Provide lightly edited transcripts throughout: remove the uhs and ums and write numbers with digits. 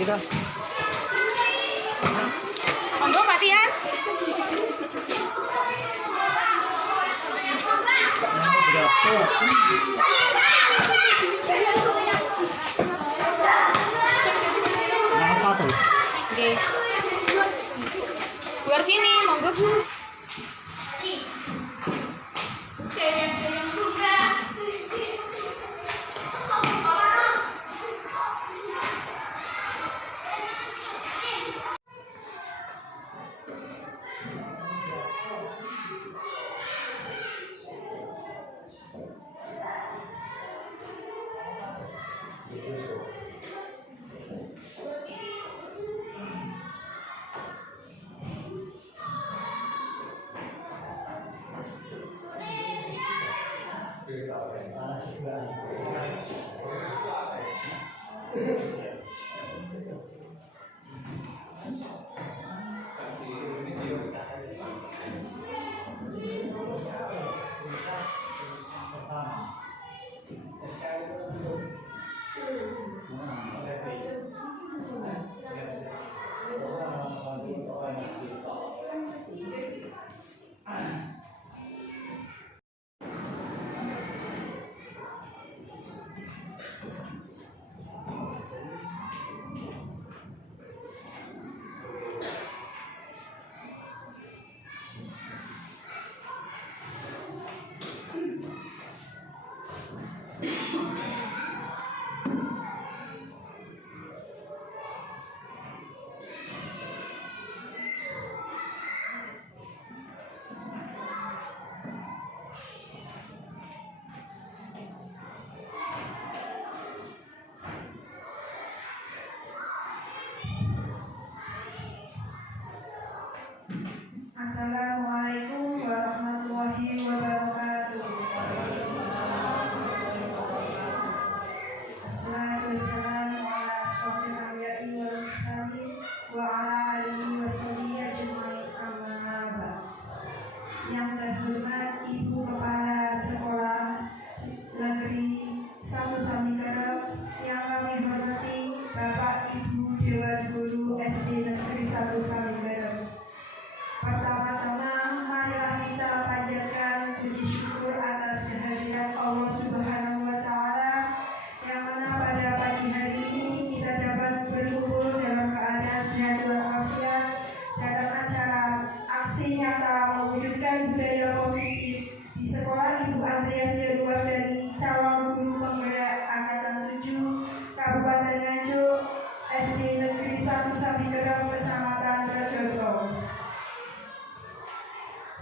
Kita. Monggo Patian. Yang satu. Oke. Luar sini, monggo Bu. Assalamualaikum warahmatullahi wabarakatuh. Assalatu wassalamu ala asyrofil anbiya'i wal mursalin wa ala alihi washabihi ajmain, amma ba'd. Yang terhormat Ibu Kepala Sekolah Negeri 1 Samikerep, yang kami hormati Bapak Ibu Dewan Guru SD Negeri 1 Samikerep. Pertama-tama, marilah kita panjatkan puji syukur atas kehadiran Allah Subhanahu wa Ta'ala, yang mana pada pagi hari ini kita dapat berkumpul dalam keadaan sehat walafiat dalam acara aksi nyata mewujudkan budaya positif di sekolah Ibu Andreas Yanuar dari calon guru penggerak angkatan 7 Kabupaten Nganjuk SD Negeri 1 Samikerep, Kecamatan Rejoso.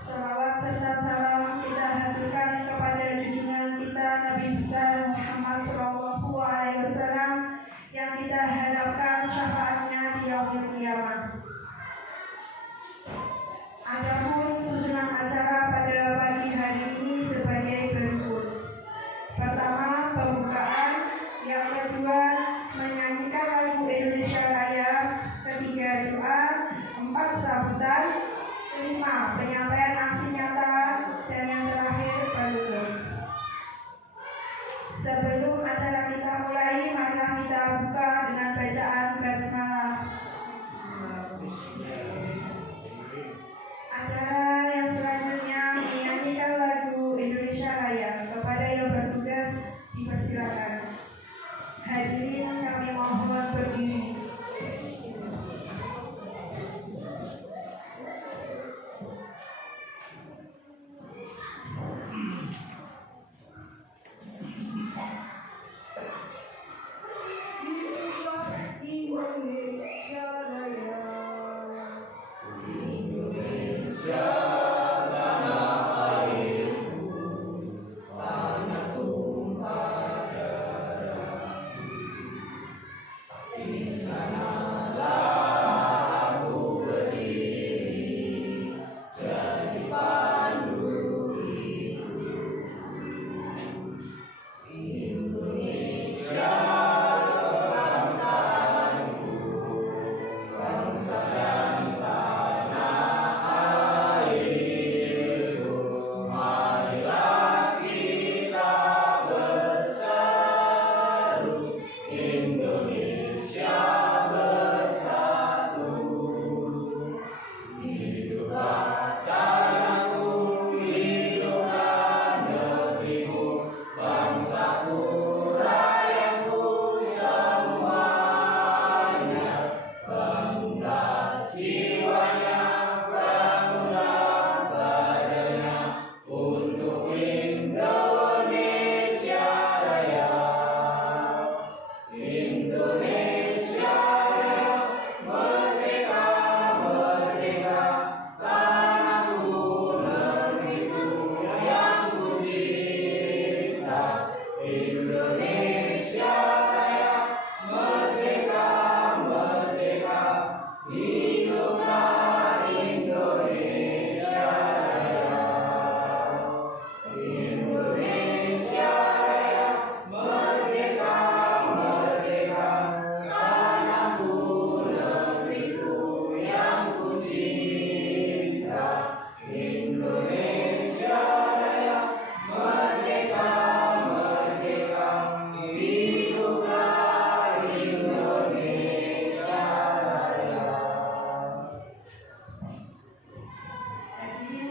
Salawat serta salam kita haturkan kepada junjungan kita Nabi besar Muhammad Sallallahu Alaihi Wasallam, yang kita harapkan syafaatnya di yaumil qiyamah. Adapun susunan acara pada pagi hari ini sebagai berikut. Pertama, pembukaan. Yang kedua, menyanyikan lagu Indonesia Raya. Ketiga, doa. 4, sambutan. 5, penyampaian aksi nyata. Dan yang terakhir, penutup. Sebelum acara kita mulai, marilah kita buka dengan bacaan basmalah.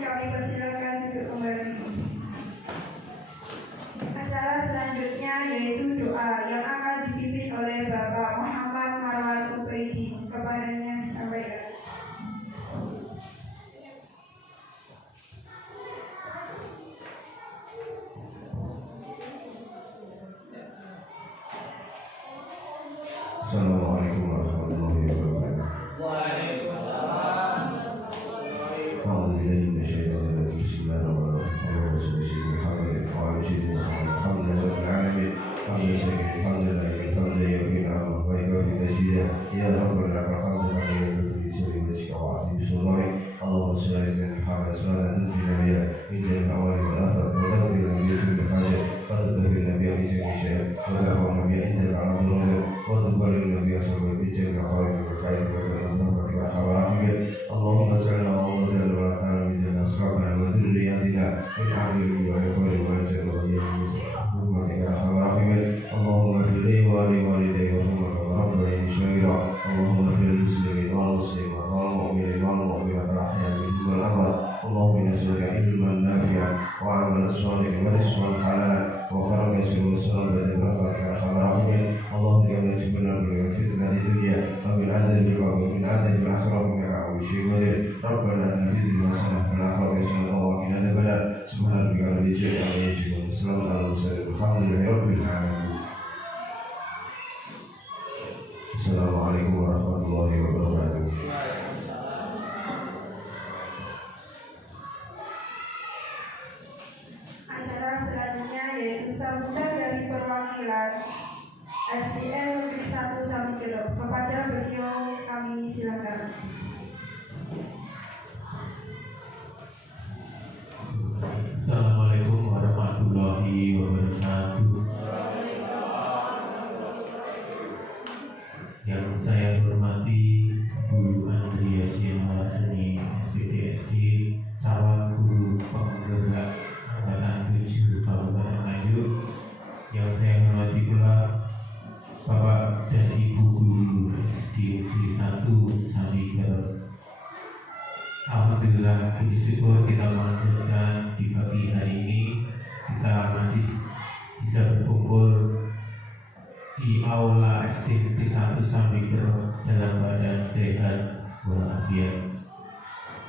kami persilakan duduk kembali. Acara selanjutnya yaitu doa yang akan dipimpin oleh Bapak Muhammad Marwan Ubaidi. Kepadanya disampaikan. Assalamualaikum warahmatullahi wabarakatuh. Waalaikumsalam. A'udzubillahi minasyaitonir rajim. Bismillahirrahmanirrahim. Allahumma shalli ala Muhammad wa ala sayyidina Muhammad. Alhamdulillahirabbil alamin. Alhamdulillah ya wa yukafi tasyidah. Ya rabbana lakal hamdu kama yanbaghi li jalali wajhika wa 'azimi sultanik. Allahumma shalli ala sayyidina Muhammad salatan tunjina biha min jami'il awali wal afat wa taqdir lana biha kulli hajat wa tudhhirna biha min jami'i syai' wa tarhamna biha indaka 'ala dhunub wa tuballighna biha sabra bi jami'il khair wal khair wa tarhamna biha khawarimil. Allahumma salli ala Muhammad wa ala ali jannah ashabana wa dhurriyyatina min ahli wa ikhwani wa jannah wa yahya khawarimil. Allahumma fili wa li walidayya wa huma rabbayani shaghira. Allahumma fil muslimin wal muslimat wal mu'minin wal mu'minat al ahya'i minhum wal amwat. Allahumma nas'aluka ilman nafi'an wa 'amalan shalihan wa rizqan halalan wa khairan yasiran wa salamatan wa barakatan ya rahman. Allahumma inna najibna min fitnati dunya wa min adzabil qabr wa min adzabil akhirah wa min 'adzabi syaitan. Rabbana atina fid dunya hasanah wa fil akhirati hasanah wa qina adzabannar. Subhanaka rabbil izzati amma yasifun. Wassalamu ala mursalin. Alhamdulillahi rabbil alamin. Assalamualaikum warahmatullahi wabarakatuh. Acara selanjutnya yaitu sambutan dari perwakilan SDN Negeri 1 Samikero. Kepada beliau kami silakan. Assalamualaikum warahmatullahi wabarakatuh. Yang saya hormati Guru Andreas Yanwardani SPTSD, calon guru penggerak angkatan 7 Kabupaten Nganjuk. Yang saya hormati pula Bapak dan Ibu Guru SD Negeri 1 Samikero. Alhamdulillah, puji syukur kita melanjutkan di pagi hari ini. Kita masih bisa berkumpul di aula SD Negeri 1 Samikero dalam keadaan sehat walafiat.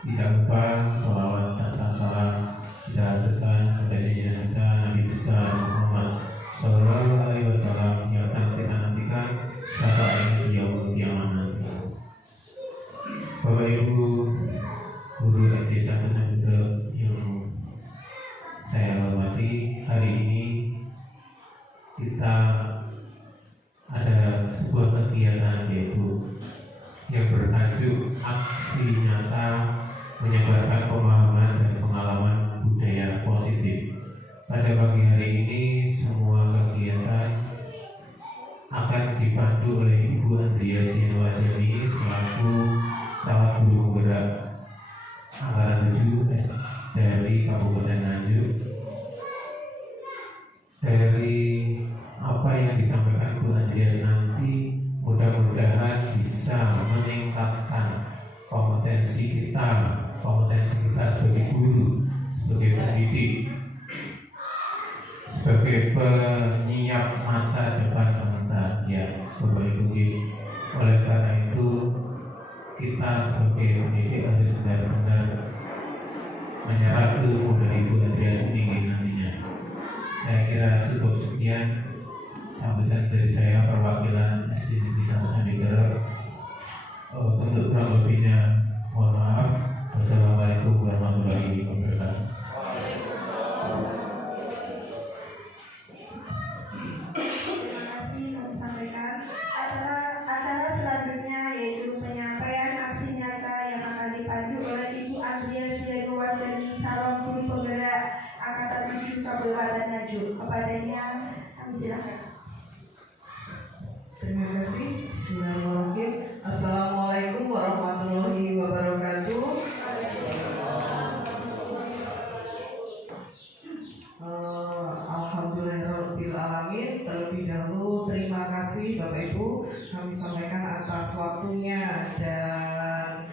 Tidak lupa sholawat serta salam kita haturkan kepada junjungan kita Nabi besar Muhammad Sallallahu Alaihi Wasallam yang sangat kita nantikan syafaatnya di yaumul qiyamah nanti. Bapak Ibu Guru SD 1 Samikero yang saya hormati, hari ini kita ada sebuah kegiatan yaitu yang bertajuk aksi nyata menyebarkan pemahaman dan pengalaman budaya positif. Pada pagi hari ini semua kegiatan akan dipandu oleh Ibu Andreas Yanwardani selaku calon guru penggerak angkatan 7 dari Kabupaten Nganjuk. Dari apa yang disampaikan Bu Andreas nanti mudah-mudahan bisa meningkatkan kompetensi kita sebagai guru, sebagai pendidik, sebagai penyiap masa depan bangsa. Ya, Bapak Ibu, oleh karena itu kita sebagai pendidik harus benar-benar menyerap ilmu dari Bu Andreas ini nantinya. Saya kira cukup sekian sambutan dari saya perwakilan SD Negeri 1 Samikero. Untuk kurang lebihnya mohon maaf. Wassalamualaikum warahmatullahi wabarakatuh. Terima kasih kami sampaikan. Acara selanjutnya yaitu penyampaian aksi nyata yang akan dipandu oleh Ibu Andreas Yanwardani, calon guru penggerak angkatan 7 Kabupaten Nganjuk. Kepadanya kami silakan. Terima kasih. Bismillahirrahmanirrahim. Assalamualaikum warahmatullahi wabarakatuh. Alhamdulillahirabbil alamin. Terlebih dahulu terima kasih Bapak Ibu kami sampaikan atas waktunya dan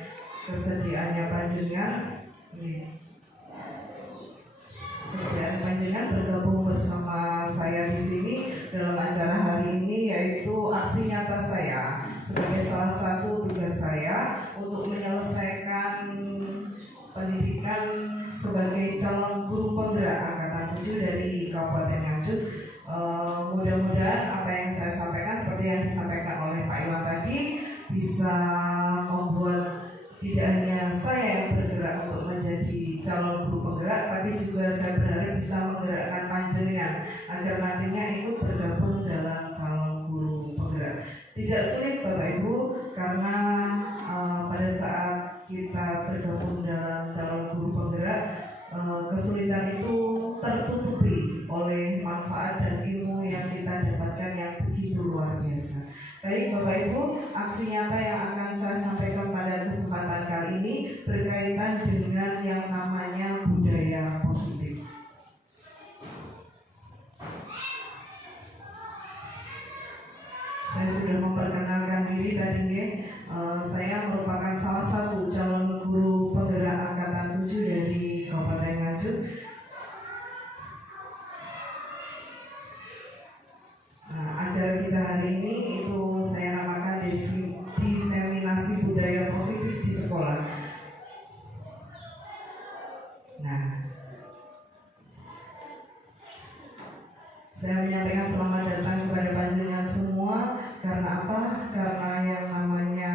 kesediaannya panjenengan satu tugas saya untuk menyelesaikan pendidikan sebagai calon guru penggerak angkatan 7 dari Kabupaten Nganjuk. Mudah-mudahan apa yang saya sampaikan seperti yang disampaikan oleh Pak Iwan tadi bisa membuat tidak hanya saya yang bergerak untuk menjadi calon guru penggerak, tapi juga saya berharap bisa menggerakkan panjenengan agar nantinya ikut bergabung dalam calon guru penggerak. Tidak sulit Bapak Ibu, karena pada saat kita bergabung dalam calon guru penggerak, kesulitan itu tertutupi oleh manfaat dan ilmu yang kita dapatkan yang begitu luar biasa. Baik Bapak Ibu, aksi nyata yang akan saya sampaikan pada kesempatan kali ini berkaitan dengan yang namanya budaya positif. Saya sudah memperkenalkan diri tadi ya. Saya merupakan salah satu calon guru penggerak angkatan 7 dari Kabupaten Nganjuk. Acara kita hari ini itu saya namakan diseminasi budaya positif di sekolah. Saya menyampaikan selamat datang kepada panjenengan semua. Karena apa? Karena yang namanya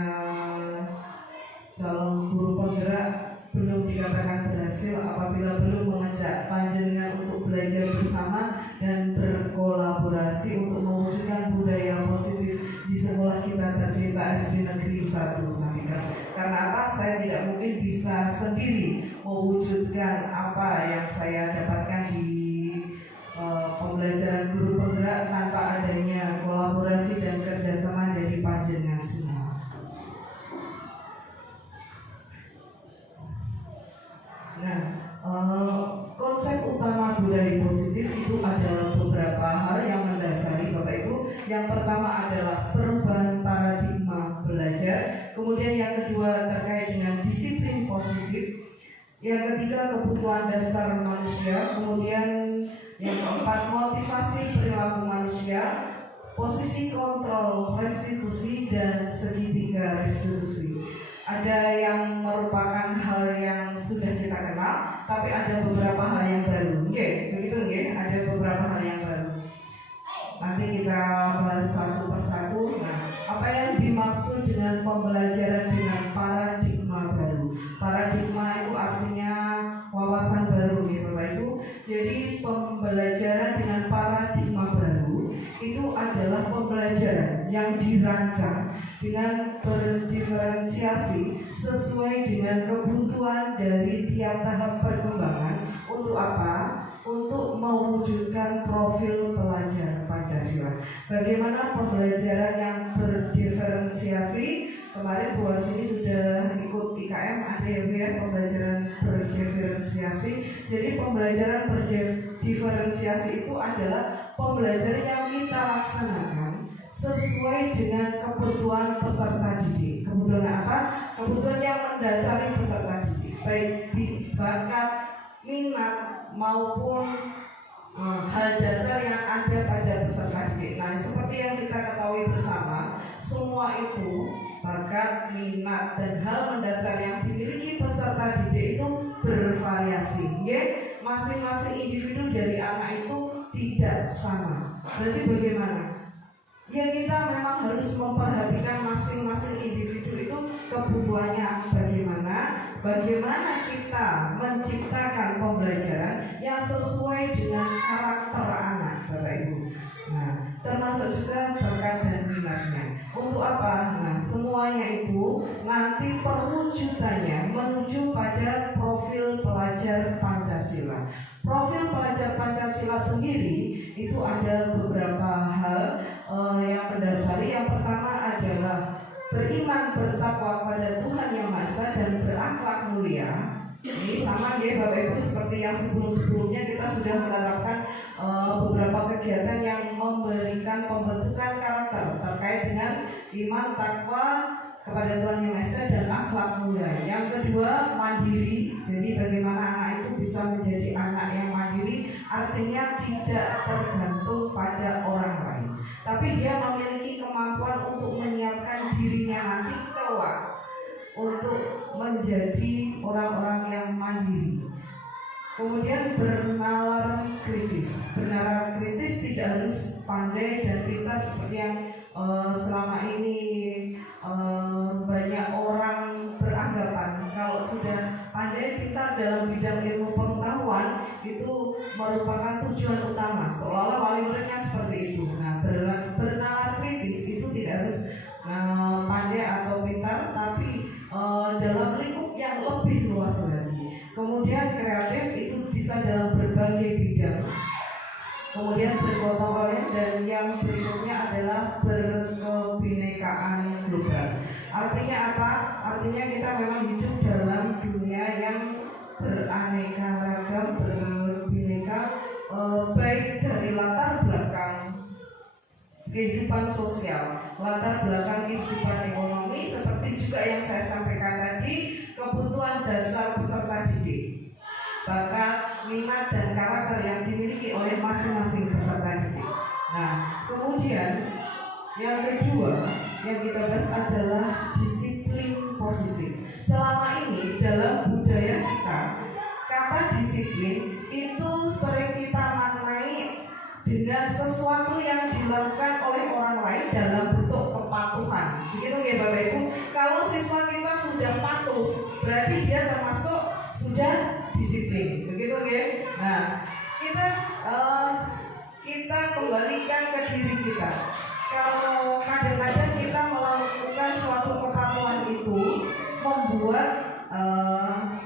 calon guru penggerak belum dikatakan berhasil apabila belum mengajak panjenengan untuk belajar bersama dan berkolaborasi untuk mewujudkan budaya positif di sekolah kita tercinta SD Negeri 1 Samika. Karena apa? Saya tidak mungkin bisa sendiri mewujudkan apa yang saya dapatkan di pembelajaran guru penggerak tanpa adanya kolaborasi dan kerjasama dari panjenengan semua. Konsep utama budaya positif itu adalah beberapa hal yang mendasari Bapak Ibu. Yang pertama adalah perubahan paradigma belajar. Kemudian yang kedua terkait dengan disiplin positif. Yang ketiga kebutuhan dasar manusia. Kemudian yang keempat motivasi perilaku manusia. Posisi kontrol restitusi dan segitiga restitusi. Ada yang merupakan hal yang sudah kita kenal, tapi ada beberapa hal yang baru. Begitu ada beberapa hal yang baru. Nanti kita bahas satu persatu. Apa yang dimaksud dengan pembelajaran dengan paradigma baru? Paradigma itu artinya wawasan baru, Bapak Ibu. Jadi pembelajaran dengan paradigma baru itu adalah pembelajaran yang dirancang dengan berdiferensiasi sesuai dengan kebutuhan dari tiap tahap perkembangan. Untuk apa? Untuk mewujudkan profil pelajar Pancasila. Bagaimana pembelajaran yang berdiferensiasi? Kemarin Bu sini sudah ikut IKM, ada ya pembelajaran berdiferensiasi. Jadi pembelajaran berdiferensiasi itu adalah pembelajaran yang kita laksanakan sesuai dengan kebutuhan peserta didik. Kebutuhan apa? Kebutuhan yang mendasari peserta didik, baik di bakat, minat maupun hal dasar yang ada pada peserta didik. Nah, seperti yang kita ketahui bersama, semua itu bakat, minat, dan hal mendasar yang dimiliki peserta didik itu bervariasi. Masing-masing individu dari anak itu tidak sama. Berarti bagaimana? Ya kita memang harus memperhatikan masing-masing individu itu kebutuhannya bagaimana kita menciptakan pembelajaran yang sesuai dengan karakter anak, Bapak Ibu. Termasuk juga bakat dan minatnya. Untuk apa? Semuanya itu nanti perwujudannya menuju pada profil pelajar Pancasila. Profil pelajar Pancasila sendiri itu ada beberapa hal yang mendasari. Yang pertama adalah beriman bertakwa pada Tuhan Yang Maha Esa dan berakhlak mulia. Ini sama ya Bapak Ibu, seperti yang sebelum-sebelumnya kita sudah menerapkan beberapa kegiatan yang memberikan pembentukan karakter terkait dengan iman, takwa kepada Tuhan Yang Maha Esa dan akhlak mulia. Yang kedua, mandiri. Jadi bagaimana anak itu bisa menjadi anak yang mandiri, artinya tidak tergantung pada orang lain. tapi dia memiliki kemampuan untuk menyiapkan dirinya nanti kelak untuk menjadi orang-orang yang mandiri. Kemudian bernalar kritis. Bernalar kritis tidak harus pandai dan pintar seperti yang selama ini banyak orang beranggapan kalau sudah pandai pintar dalam bidang ilmu pengetahuan itu merupakan tujuan utama, seolah-olah wali muridnya seperti itu. Nah, bernalar kritis itu tidak harus pandai atau pintar, tapi dalam lingkup yang lebih luas lagi. Kemudian kreatif itu bisa dalam berbagai bidang. Kemudian bergotong royong, dan yang berikutnya adalah berkebinekaan global. Artinya apa? Artinya kita memang hidup dalam dunia yang beraneka ragam, berbineka, baik dari latar belakang kehidupan sosial, latar belakang kehidupan ekonomi, seperti juga yang saya sampaikan tadi, kebutuhan dasar peserta didik, bakat, minat, dan karakter yang dimiliki oleh masing-masing peserta didik. Nah, kemudian yang kedua yang kita bahas adalah disiplin positif. Selama ini dalam budaya kita, kata disiplin itu sering kita maknai dengan sesuatu yang dilakukan oleh orang lain dalam bentuk kepatuhan. Begitu ya Bapak Ibu. Kalau siswa kita sudah patuh, berarti dia termasuk sudah disiplin. Begitu ya. Nah, kita kembalikan ke diri kita. Kalau kadang-kadang kita melakukan suatu kepatuhan itu membuat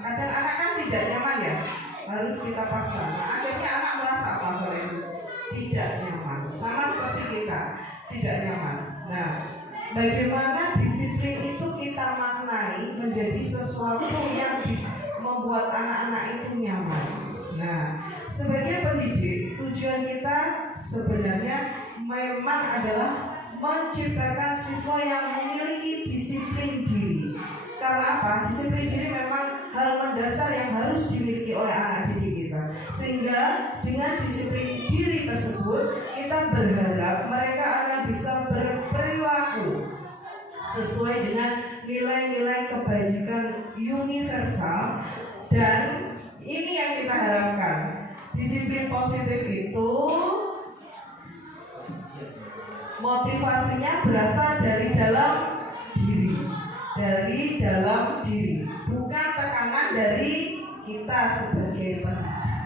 kadang anak kan tidak nyaman ya, harus kita paksa. Nah, akhirnya anak merasa apa Bapak Ibu? Tidak nyaman, sama seperti kita tidak nyaman. Nah, bagaimana disiplin itu kita maknai menjadi sesuatu yang membuat anak-anak itu nyaman. Nah, sebagai pendidik, tujuan kita sebenarnya memang adalah menciptakan siswa yang memiliki disiplin diri. Karena apa? Disiplin diri memang hal mendasar yang harus dimiliki oleh anak didik kita. Sehingga dengan disiplin diri tersebut, kita berharap mereka akan bisa berperilaku sesuai dengan nilai-nilai kebajikan universal. Dan ini yang kita harapkan. Disiplin positif itu motivasinya berasal dari dalam diri, bukan tekanan dari kita sebagai pendidik.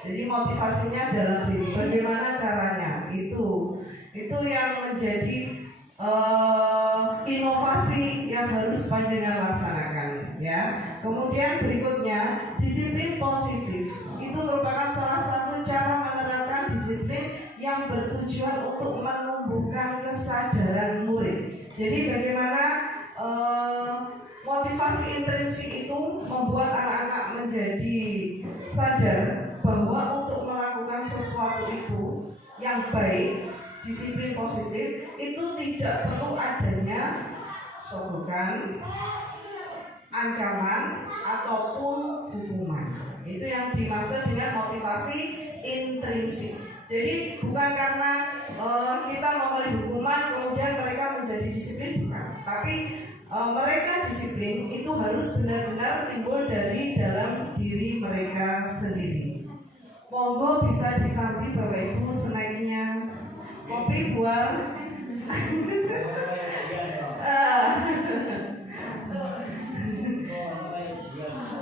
Jadi motivasinya dalam diri. Bagaimana caranya? Itu yang menjadi inovasi yang harus panjenengan laksanakan, ya. Kemudian berikutnya, disiplin positif itu merupakan salah satu cara menerapkan disiplin yang bertujuan untuk menumbuhkan kesadaran murid. Jadi bagaimana motivasi intrinsik itu membuat anak-anak menjadi sadar bahwa untuk melakukan sesuatu itu yang baik, disiplin positif itu tidak perlu adanya sogokan, ancaman ataupun hukuman. Itu yang dimaksud dengan motivasi intrinsik. Jadi bukan karena kita memberi hukuman kemudian mereka menjadi disiplin, bukan. Tapi mereka disiplin itu harus benar-benar timbul dari dalam diri mereka sendiri. Monggo bisa disambi Bapak Ibu snacknya. Kopi buat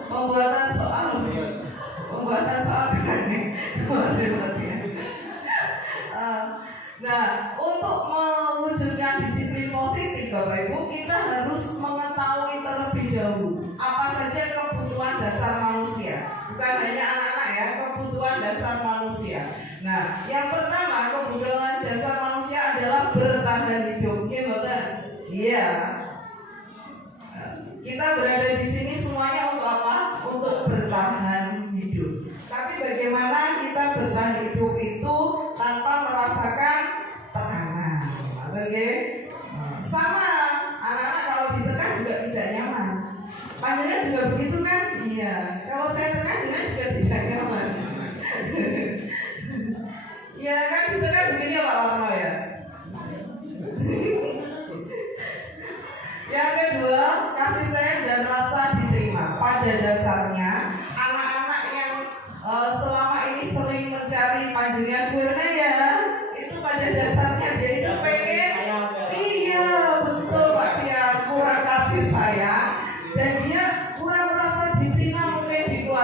pembuatan soal nah, untuk mewujudkan disiplin positif Bapak Ibu, kita harus mengetahui terlebih dahulu apa saja kebutuhan dasar manusia. Bukan hanya anak-anak ya, kebutuhan dasar manusia. Nah, yang pertama kebutuhan dasar manusia adalah bertahan hidup. Iya. Kita berada di sini semuanya untuk apa? Untuk bertahan hidup. Tapi bagaimana kita bertahan hidup itu tanpa merasakan tekanan? Oke? Sama anak-anak kalau ditekan juga tidak nyaman. Panjenengan juga begitu kan? Iya. Kalau saya tekan juga tidak nyaman. Ya kan ditekan begini ya Pak Warno ya.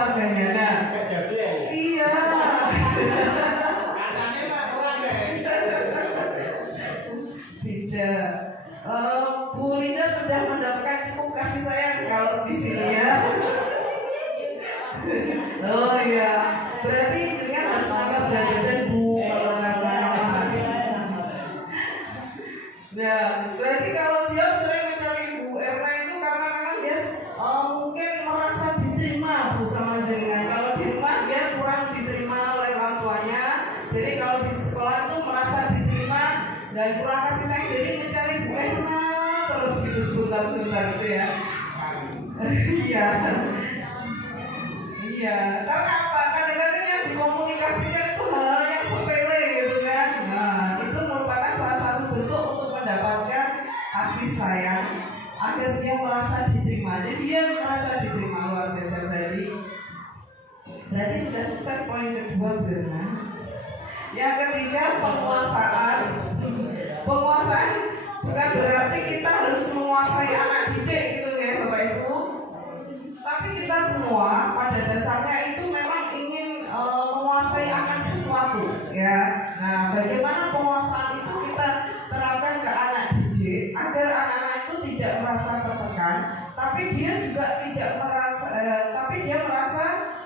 olahraganya. Nah, iya. Tidak. Bu Linda sudah mendapatkan cukup kasih sayang kalau di sini ya. Oh iya, berarti dengan harus semangat belajar dan Bu kalau nama. Nah, berarti kalau siap sering mencari Bu Erna itu karena memang dia mungkin merasa diterima Bu sama jenengan. Kalau di rumah dia kurang diterima oleh orang tuanya. Jadi kalau di sekolah tuh merasa diterima dan kurang kasih sayang, jadi mencari Bu Erna terus gitu sebentar-bentar gitu ya. Iya. Iya, karena apa? Kadang-kadang yang dikomunikasikan itu hal yang sepele gitu kan. Nah, itu merupakan salah satu bentuk untuk mendapatkan kasih sayang agar dia merasa diterima. Jadi dia merasa diterima luar biasa berarti sudah sukses poin kedua benar. Yang ketiga penguasaan. Penguasaan bukan berarti kita harus menguasai anak didik gitu ya Bapak Ibu. Tapi kita semua pada dasarnya itu memang ingin menguasai akan sesuatu ya. Nah, bagaimana penguasaan itu kita terapkan ke anak didik agar anak-anak itu tidak merasa tertekan, tapi dia juga tidak merasa tapi dia merasa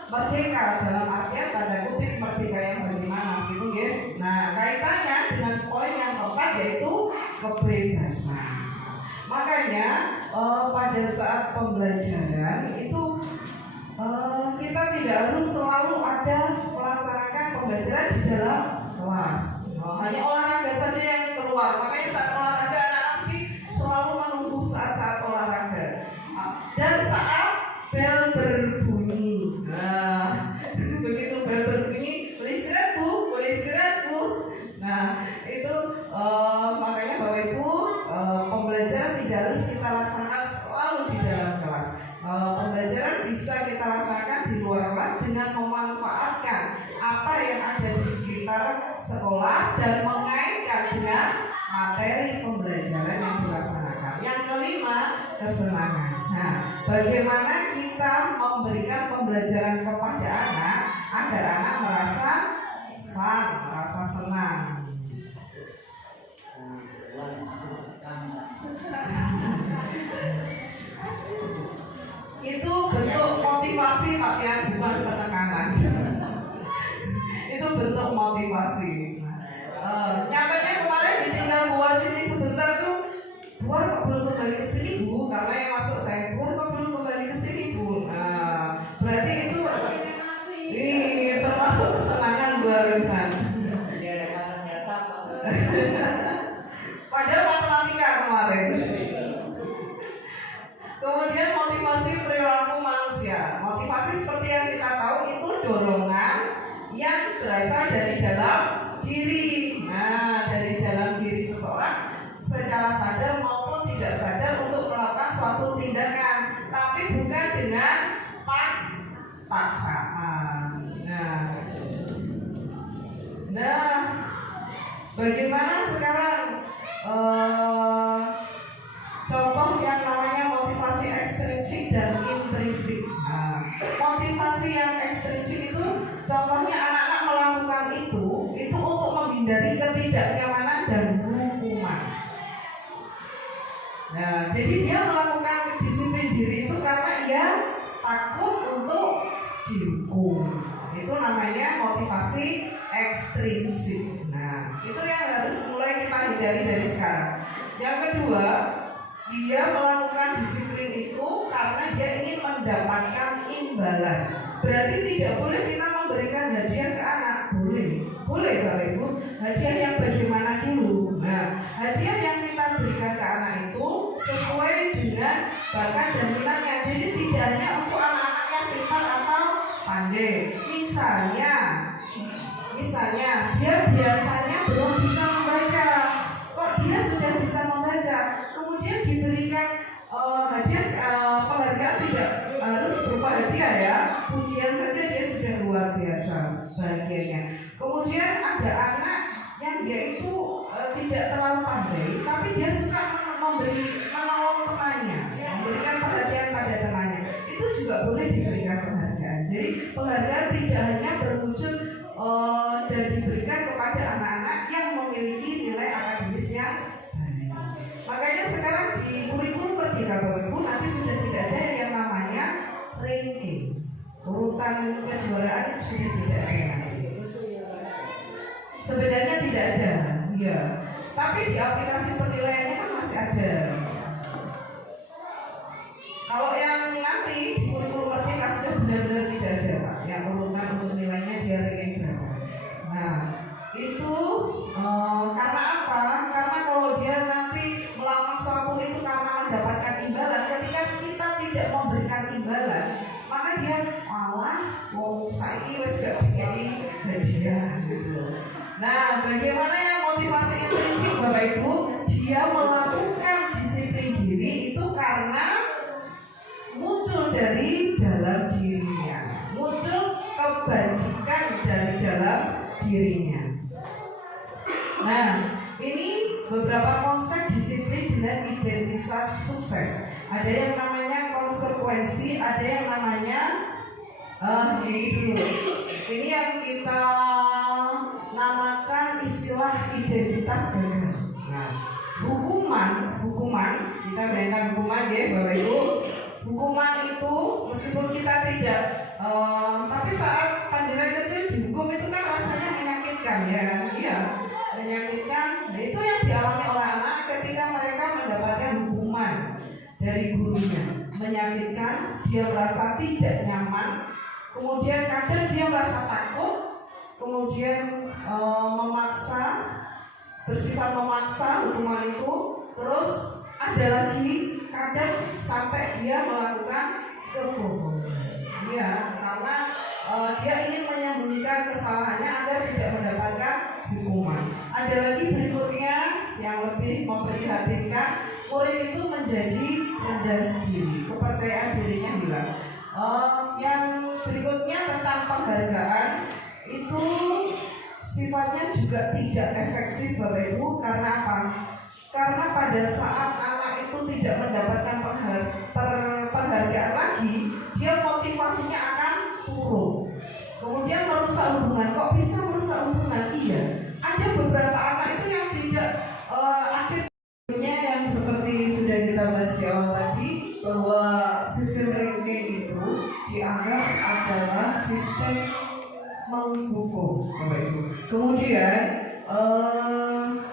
merdeka dalam artian tanda kutip merdeka yang bagaimana gitu ya. Nah, kaitannya dengan poin yang keempat yaitu kebebasan. Makanya pada saat pembelajaran itu kita tidak harus selalu ada melaksanakan pembelajaran di dalam kelas. Hanya olahraga saja yang keluar. Makanya saat olahraga anak-anak sih selalu menunggu saat-saat olahraga dan saat bel berbunyi. Nah, begitu bel berbunyi, boleh istirahat Bu, boleh istirahat Bu. Nah, itu makanya Bapak Ibu pembelajaran tidak harus kita laksanakan selalu di dalam kelas. Pembelajaran bisa kita laksanakan di luar kelas dengan memanfaatkan apa yang ada di sekitar sekolah dan mengaitkan dengan materi pembelajaran yang dilaksanakan. Yang kelima, kesenangan. Nah, bagaimana kita memberikan pembelajaran kepada anak agar anak merasa fun, merasa senang. Itu bentuk motivasi Pak ya, bukan penekanan. Itu bentuk motivasi. Nyatanya kemarin ditinggal keluar sini sebentar tuh, keluar kok belum kembali ke sini Bu, karena yang masuk saya keluar kok belum kembali ke sini Bu. Nah, berarti itu termasuk kesenangan barisan. Padahal matematika kemarin. Kemudian motivasi perilaku manusia. Motivasi seperti yang kita tahu itu dorongan yang berasal dari dalam diri. Nah, dari dalam diri seseorang secara sadar maupun tidak sadar untuk melakukan suatu tindakan, tapi bukan dengan paksaan. Nah, bagaimana sekarang contoh yang namanya motivasi ekstrinsik dan intrinsik. Nah, motivasi yang ekstrinsik itu contohnya anak-anak melakukan itu untuk menghindari ketidaknyamanan dan hukuman. Nah, jadi dia melakukan disiplin diri itu karena ia takut untuk dihukum. Itu namanya motivasi ekstrinsik. Nah, itu yang harus mulai kita hindari dari sekarang. Yang kedua, dia melakukan disiplin itu karena dia ingin mendapatkan imbalan. Berarti tidak boleh kita memberikan hadiah ke anak. Boleh Bapak Ibu. Hadiah yang bagaimana dulu? Nah, hadiah yang kita berikan ke anak itu sesuai dengan bakat dan minatnya. Jadi tidak hanya untuk anak-anak yang pintar atau pandai. Misalnya dia biasanya belum bisa membaca. Kok dia sudah bisa membaca? Kemudian diberikan hadiah, penghargaan tidak harus berupa hadiah ya, pujian saja dia sudah luar biasa bahagianya. Kemudian ada anak yang dia itu tidak terlalu pandai, tapi dia suka menolong temannya, memberikan perhatian pada temannya. Itu juga boleh diberikan penghargaan. Jadi penghargaan tidak hanya berwujud dan diberikan kepada anak-anak yang memiliki nilai akademis yang baik. Makanya sekarang di kurikulum Merdeka Bapak Ibu nanti sudah tidak ada yang namanya ranking, urutan kejuaraan sudah tidak ada. Sebenarnya tidak ada, ya. Tapi di aplikasi penilaiannya kan masih ada. Kalau yang nanti di kurikulum Merdeka sudah benar-benar tidak ada, Pak. Yang urutan untuk nilainya dia ranking berapa. Nah, itu karena apa? Karena kalau dia nanti melakukan sesuatu itu karena mendapatkan imbalan, ketika kita tidak memberikan imbalan, maka dia malah mau saiki wis gak dikei hadiah gitu. Nah, bagaimana yang motivasi intrinsik Bapak Ibu? Dia melakukan disiplin diri itu karena muncul dari dalam dirinya, muncul kebajikan dari dalam dirinya. Nah, ini beberapa konsep disiplin dengan identitas sukses. Ada yang namanya konsekuensi, ada yang namanya ini dulu. Ini yang kita namakan istilah identitas gagal. Nah, hukuman kita bayangkan hukuman ya Bapak Ibu. Hukuman itu meskipun kita tidak, tapi saat panjenengan kecil dihukum itu kan rasanya menyakitkan ya, iya menyakitkan. Nah, itu yang dialami oleh anak ketika mereka mendapatkan hukuman dari gurunya, menyakitkan, dia merasa tidak nyaman, kemudian kadang dia merasa takut, kemudian bersifat memaksa hukuman itu, terus ada lagi kadang sampai dia melakukan kebohongan. Ya, karena dia ingin menyembunyikan kesalahannya agar tidak mendapatkan hukuman. Ada lagi berikutnya yang lebih memprihatinkan, murid itu menjadi rendah diri, kepercayaan dirinya hilang. Yang berikutnya tentang penghargaan itu sifatnya juga tidak efektif Bapak Ibu. Karena apa? Karena pada saat anak itu tidak mendapatkan penghargaan lagi, dia motivasinya akan turun. Kemudian merusak hubungan. Kok bisa merusak hubungan? Iya, ada beberapa anak itu yang tidak akhirnya yang seperti sudah kita bahas di awal tadi, bahwa sistem ranking itu dianggap adalah sistem menghukum Bapak Ibu. Kemudian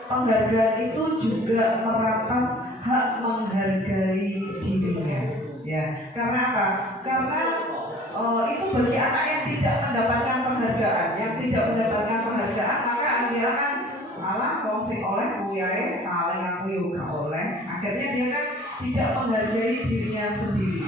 penghargaan itu juga merampas hak menghargai dirinya, ya. Karena apa? Karena itu bagi anak yang tidak mendapatkan penghargaan, maka dia kan malah konsep oleh kuyae, paling aku juga oleh. Akhirnya dia kan tidak menghargai dirinya sendiri.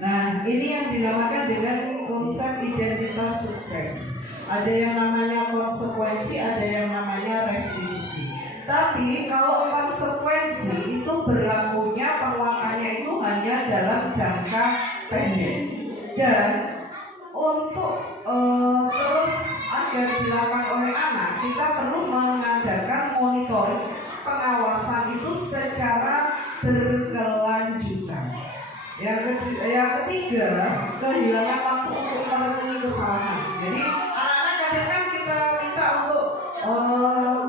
Nah, ini yang dinamakan dengan konsep identitas sukses. Ada yang namanya konsekuensi, ada yang namanya restitusi. Tapi kalau konsekuensi itu berlakunya penguatannya itu hanya dalam jangka pendek. Dan untuk terus agar dilakukan oleh anak, kita perlu mengadakan monitoring, pengawasan itu secara berkelanjutan. Yang ketiga, kehilangan waktu untuk merenungi kesalahan. Jadi anak-anak kadang kan kita minta untuk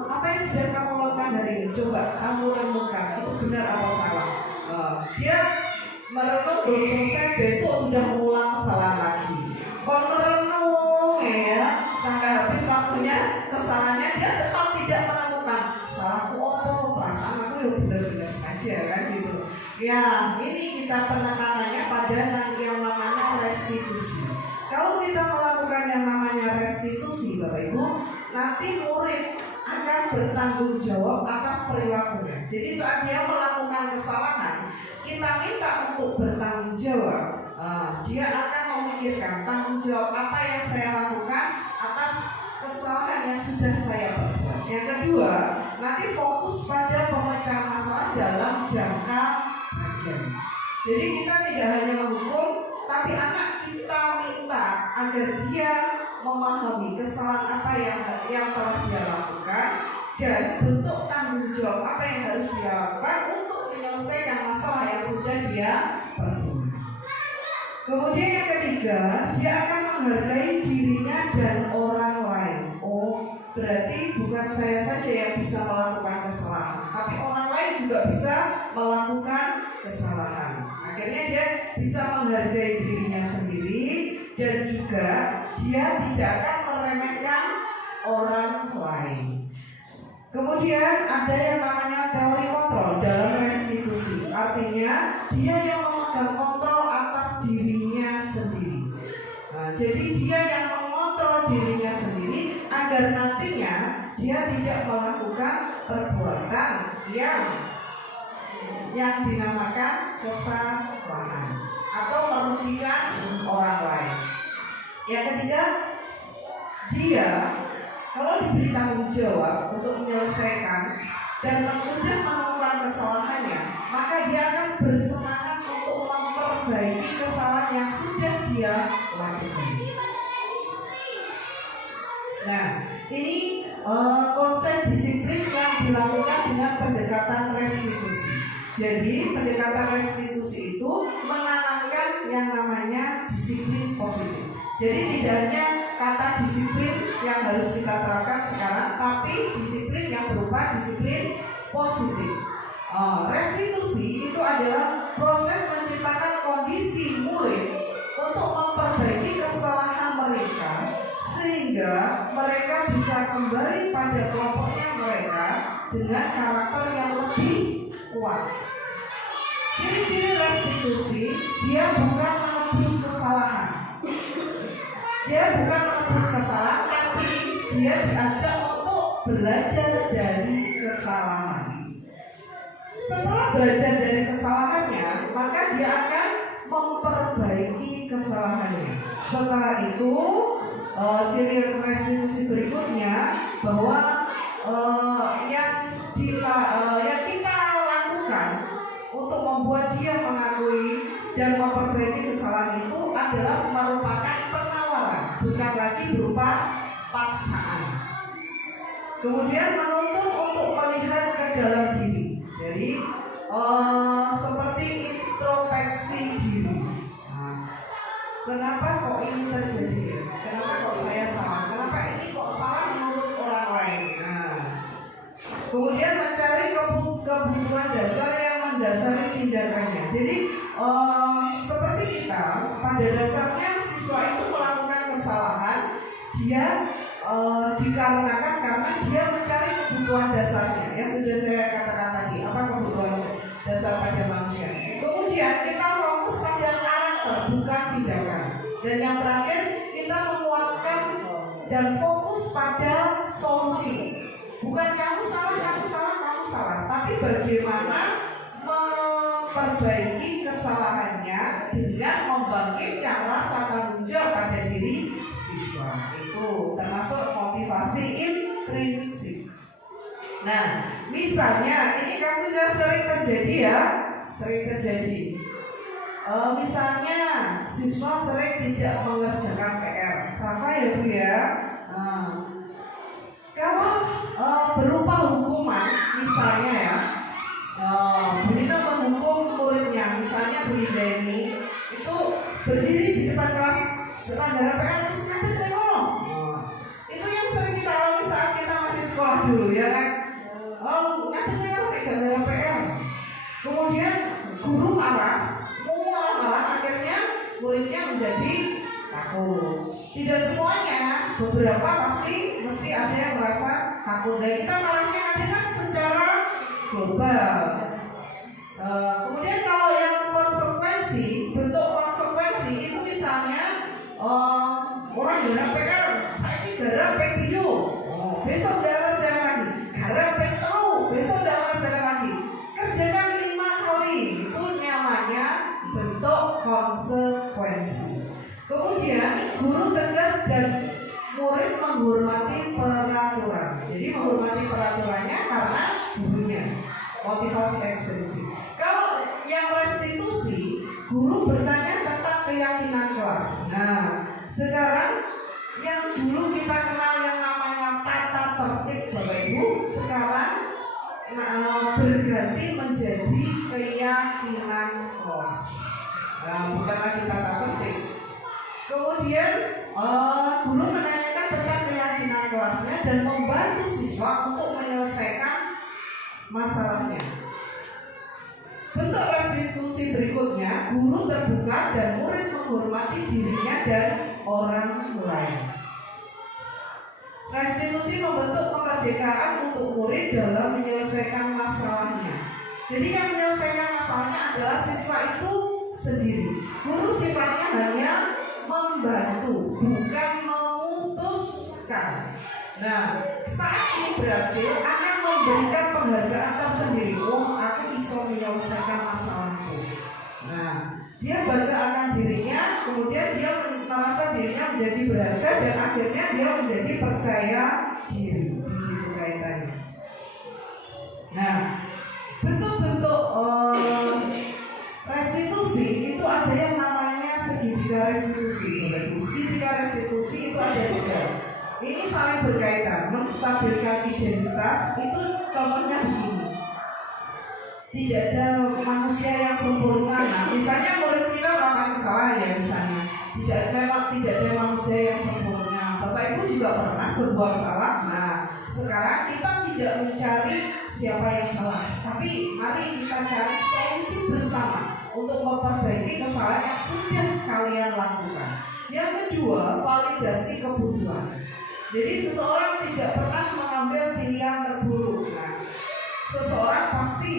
apa yang sudah kamu lakukan hari ini, coba kamu renungkan itu benar atau salah. Dia merenung belum selesai, besok sudah mengulang kesalahan lagi. Kalau merenung ya sampai habis waktunya kesalahannya, dia tetap tidak menemukan salahku apa, perasaan aku ya benar-benar saja kan gitu. Ya, ini kita penekanannya pada yang namanya restitusi. Kalau kita melakukan yang namanya restitusi, Bapak Ibu, nanti murid akan bertanggung jawab atas perilakunya. Jadi saat dia melakukan kesalahan, kita minta untuk bertanggung jawab. Dia akan memikirkan tanggung jawab apa yang saya lakukan atas kesalahan yang sudah saya perbuat. Yang kedua, nanti fokus pada pemecahan masalah dalam jangka panjang. Jadi kita tidak hanya menghukum, tapi anak kita minta agar dia memahami kesalahan apa yang telah dia lakukan dan bentuk tanggung jawab apa yang harus dia lakukan untuk menyelesaikan masalah yang sudah dia perbuat. Kemudian yang ketiga, dia akan menghargai dirinya dan orang lain. Oh, berarti bukan saya saja yang bisa melakukan kesalahan, tapi orang lain juga bisa melakukan kesalahan. Akhirnya dia bisa menghargai dirinya sendiri dan juga dia tidak akan meremehkan orang lain. Kemudian ada yang namanya teori kontrol dalam restitusi. Artinya dia yang memegang kontrol atas dirinya sendiri. Nah, jadi dia yang mengontrol dirinya sendiri agar nantinya dia tidak melakukan perbuatan yang dinamakan kesalahan atau merugikan orang lain. Yang ketiga, dia kalau diberi tanggung jawab untuk menyelesaikan dan sudah menemukan kesalahannya, maka dia akan bersemangat untuk memperbaiki kesalahan yang sudah dia lakukan. Nah, ini konsep disiplin yang dilakukan dengan pendekatan restitusi. Jadi pendekatan restitusi itu menanamkan yang namanya disiplin positif. Jadi tidak hanya kata disiplin yang harus kita terapkan sekarang, tapi disiplin yang berupa disiplin positif. Restitusi itu adalah proses menciptakan kondisi murid untuk memperbaiki kesalahan mereka sehingga mereka bisa kembali pada kelompoknya mereka dengan karakter yang lebih kuat. Ciri-ciri restitusi, dia bukan menebus kesalahan. Dia bukan menebus kesalahan, tapi dia diajak untuk belajar dari kesalahan. Setelah belajar dari kesalahannya, maka dia akan memperbaiki kesalahannya. Setelah itu, ciri restitusi berikutnya bahwa yang kita lakukan untuk membuat dia mengakui dan memperbaiki kesalahan itu adalah merupakan penawaran, bukan lagi berupa paksaan. Kemudian menuntut untuk melihat ke dalam diri. Jadi seperti introspeksi diri. Kenapa kok ini terjadi? Kenapa kok saya salah? Kenapa ini kok salah menurut orang lain? Kemudian mencari kebutuhan dasar yang mendasari tindakannya. Jadi seperti kita, pada dasarnya siswa itu melakukan kesalahan, dia dikarenakan karena dia mencari kebutuhan dasarnya. Yang sudah saya katakan tadi, apa kebutuhan dasar pada manusia. Kemudian kita fokus pada karakter, bukan tindakan. Dan yang terakhir, kita menguatkan dan fokus pada solusi. Bukan kamu salah, tapi bagaimana memperbaiki kesalahannya dengan membangkitkan rasa tanggung jawab pada diri siswa. Itu termasuk motivasi intrinsik. Nah, misalnya ini kasusnya sering terjadi ya, misalnya siswa sering tidak mengerjakan PR. Rafa ya Bu ya. Kalau berupa hukuman, misalnya ya, Bu Nina menghukum muridnya, misalnya Bu Nina ini itu berdiri di depan kelas setelah PR terus ngatain itu yang sering kita alami saat kita masih sekolah dulu ya kan. Ngatain PR. Kemudian guru marah, akhirnya muridnya menjadi takut. Tidak semuanya, beberapa mesti ada yang merasa takut. Dan kita marahnya kan secara global. Kemudian kalau yang konsekuensi, bentuk konsekuensi itu misalnya orang garap PR, saya garap video, besok gak kerjakan lagi, garap tahu, besok gak kerjakan lagi, kerjakan 5 kali, itu namanya bentuk konsekuensi. Kemudian guru tegas dan murid menghormati peraturan. Jadi menghormati peraturannya karena gurunya. Motivasi ekstrinsi. Kalau yang restitusi, guru bertanya tentang keyakinan kelas. Nah, sekarang yang dulu kita kenal yang namanya tata tertib Bapak Ibu, sekarang berganti menjadi keyakinan kelas. bukan lagi tata tertib. Kemudian guru menanyakan tentang keyakinan kelasnya dan membantu siswa untuk menyelesaikan masalahnya. Bentuk restitusi berikutnya, guru terbuka dan murid menghormati dirinya dan orang lain. Restitusi membentuk kemerdekaan untuk murid dalam menyelesaikan masalahnya. Jadi yang menyelesaikan masalahnya adalah siswa itu sendiri. Guru sifatnya hanya membantu, bukan memutuskan. Nah, saat ini berhasil akan memberikan penghargaan tersendiri. Oh, aku bisa menyelesaikan masalahku. Nah, dia bangga akan dirinya, kemudian dia merasa dirinya menjadi berharga dan akhirnya dia menjadi percaya diri. Di situ kaitannya. Nah, bentuk-bentuk restitusi itu ada yang namanya segitiga restitusi. Segitiga restitusi itu ada 3. Ini saling berkaitan, menstabilkan identitas. Itu contohnya begini. Tidak ada manusia yang sempurna. Nah, misalnya murid kita melakukan kesalahan ya misalnya. Memang tidak ada manusia yang sempurna. Bapak Ibu juga pernah berbuat salah. Nah, sekarang kita tidak mencari siapa yang salah, tapi mari kita cari solusi bersama untuk memperbaiki kesalahan yang sudah kalian lakukan. Yang kedua, validasi kebutuhan. Jadi seseorang tidak pernah mengambil pilihan terburuk. Nah, seseorang pasti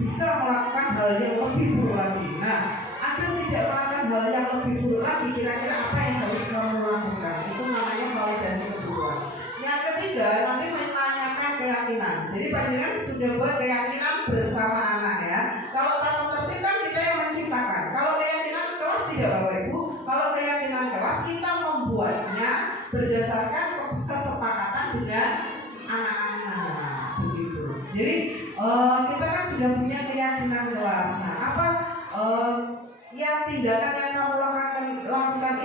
bisa melakukan hal yang lebih buruk lagi. Nah, agar tidak melakukan hal yang lebih buruk lagi, kira-kira apa yang harus kamu lakukan? Itu namanya validasi kebutuhan. Yang ketiga, nanti menanyakan keyakinan. Jadi panjenengan sudah buat keyakinan bersama anak ya. Kalau tata tertib kan kita yang menciptakan. Kalau keyakinan kelas tidak Bapak Ibu. Kalau keyakinan kelas kita membuatnya berdasarkan kesepakatan dengan anak-anak begitu. Jadi kita kan sudah punya keyakinan kelas. Nah, apa yang tindakan yang kamu lakukan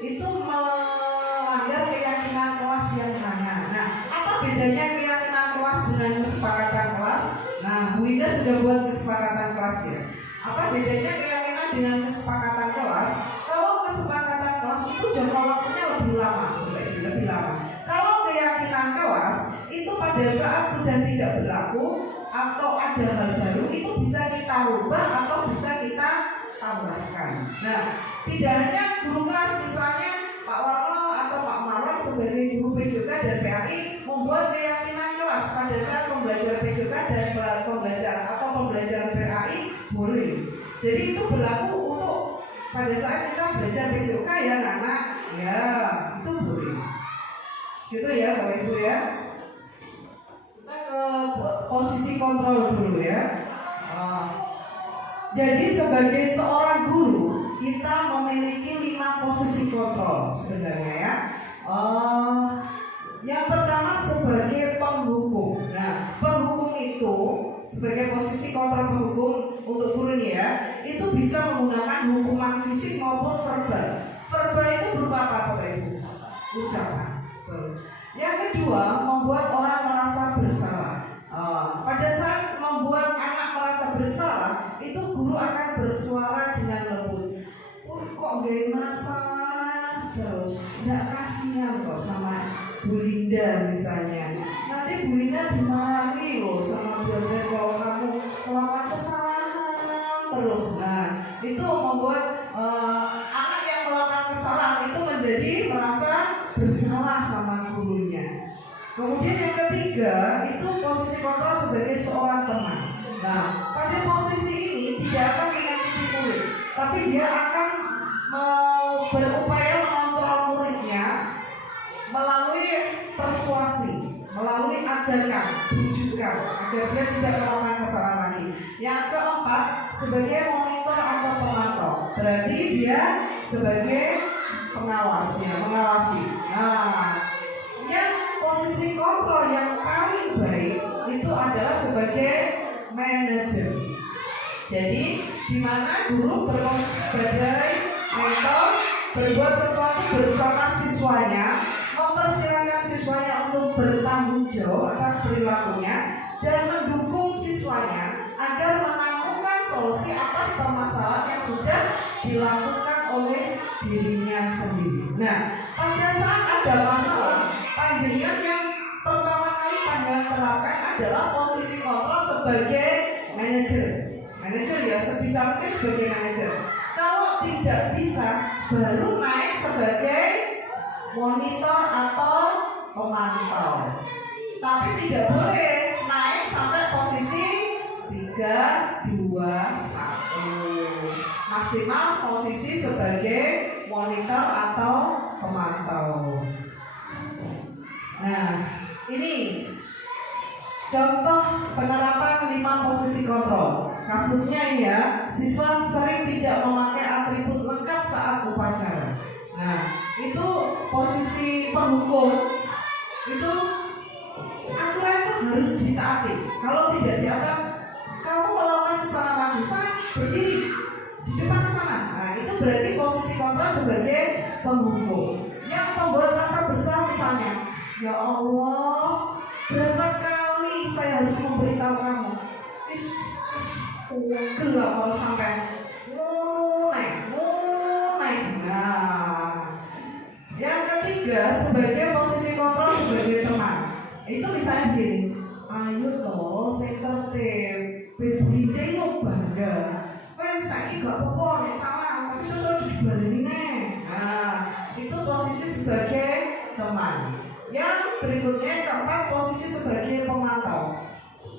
itu melanggar keyakinan kelas yang mana? Nah, apa bedanya keyakinan kelas dengan kesepakatan kelas? Nah, Bu Ida sudah buat kesepakatan kelas ya. Apa bedanya keyakinan dengan kesepakatan kelas? Kalau kesepakatan kelas itu jangka waktunya lebih lama. Kalau keyakinan kelas itu pada saat sudah tidak berlaku atau ada hal baru itu bisa kita ubah atau bisa kita tambahkan. Nah, tidak hanya guru kelas misalnya Pak Warno atau Pak Marwan sebagai guru PJK dan PAI membuat keyakinan kelas pada saat pembelajaran PJK dan pembelajaran PAI boleh. Jadi itu berlaku untuk pada saat kita belajar PJK ya anak-anak, ya itu boleh. Gitu ya Bapak Ibu ya. Kita ke posisi kontrol dulu ya. Jadi sebagai seorang guru kita memiliki 5 posisi kontrol sebenarnya ya. Yang pertama sebagai penghukum. Nah, penghukum itu sebagai posisi kontrol penghukum untuk guru nih ya, itu bisa menggunakan hukuman fisik maupun verbal. Verbal itu berupa apa Bapak Ibu? Ucapan. Yang kedua, membuat orang merasa bersalah. Pada saat membuat anak merasa bersalah, itu guru akan bersuara dengan lembut. Kok gak masalah terus? Nggak kasihan kok sama Bu Linda misalnya. Nanti Bu Linda dimarahi loh sama Bu Linda kalau kamu melakukan kesalahan terus. Nah, itu membuat anak yang melakukan kesalahan itu menjadi merasa bersalah sama gurunya. Kemudian yang ketiga itu posisi kontrol sebagai seorang teman. Nah, pada posisi ini tidak akan menyakiti murid, tapi dia akan berupaya mengontrol muridnya melalui persuasi, melalui ajakan, rujukan agar dia tidak melakukan kesalahan lagi. Yang keempat sebagai monitor atau pemantau, berarti dia sebagai pengawasnya, mengawasi. Nah, yang posisi kontrol yang paling baik itu adalah sebagai manajer. Jadi di mana guru berposisi sebagai mentor, berbuat sesuatu bersama siswanya, mempersilahkan siswanya untuk bertanggung jawab atas perilakunya dan mendukung siswanya agar melakukan solusi atas permasalahan yang sudah dilakukan oleh dirinya sendiri. Nah, pada saat ada masalah, panjenengan yang pertama kali panjenengan terapkan adalah posisi kontrol sebagai manajer. Manajer ya, sebisa mungkin sebagai manajer. Kalau tidak bisa, baru naik sebagai monitor atau pemantau. Tapi tidak boleh naik sampai posisi 3, 2, 1. Maksimal posisi sebagai monitor atau pemantau. Nah, ini contoh penerapan 5 posisi kontrol. Kasusnya ini ya, siswa sering tidak memakai atribut lengkap saat upacara. Nah, itu posisi penghukum. Itu aturan itu harus ditaati. Kalau tidak diatur, kamu melakukan kesalahan lagi, sana berdiri di depan sana. Nah, itu berarti posisi kontrol sebagai penghukum. Yang membuat rasa bersalah misalnya, ya Allah, berapa kali saya harus memberitahu kamu? Gelap kalau sampai mulai. Nah, yang ketiga sebagai posisi kontrol sebagai teman. Itu misalnya gini, ayo toh, saya tertib, bebulinde yo bangga. Wes saiki gak apa-apa nek salah, tapi sudah dibaleni nih. Nah, itu posisi sebagai teman. Yang berikutnya keempat, posisi sebagai pemantau.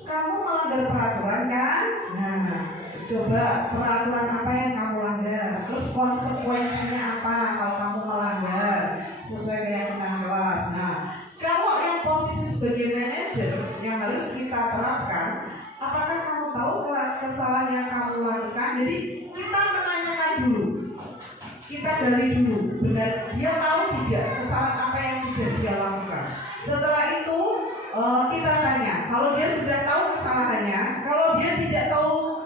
Kamu melanggar peraturan kan? Nah, coba peraturan apa yang kamu langgar? Terus konsekuensinya apa kalau kamu melanggar sesuai keyakinan kelas? Nah, kalau yang posisi sebagai manajer yang harus kita terapkan, apakah kamu tahu kelas kesalahan yang kamu lakukan? Jadi kita menanyakan dulu, kita gali dulu, benar dia tahu tidak kesalahan apa yang sudah dia lakukan. Setelah itu kita tanya, kalau dia sudah tahu kesalahannya, kalau dia tidak tahu,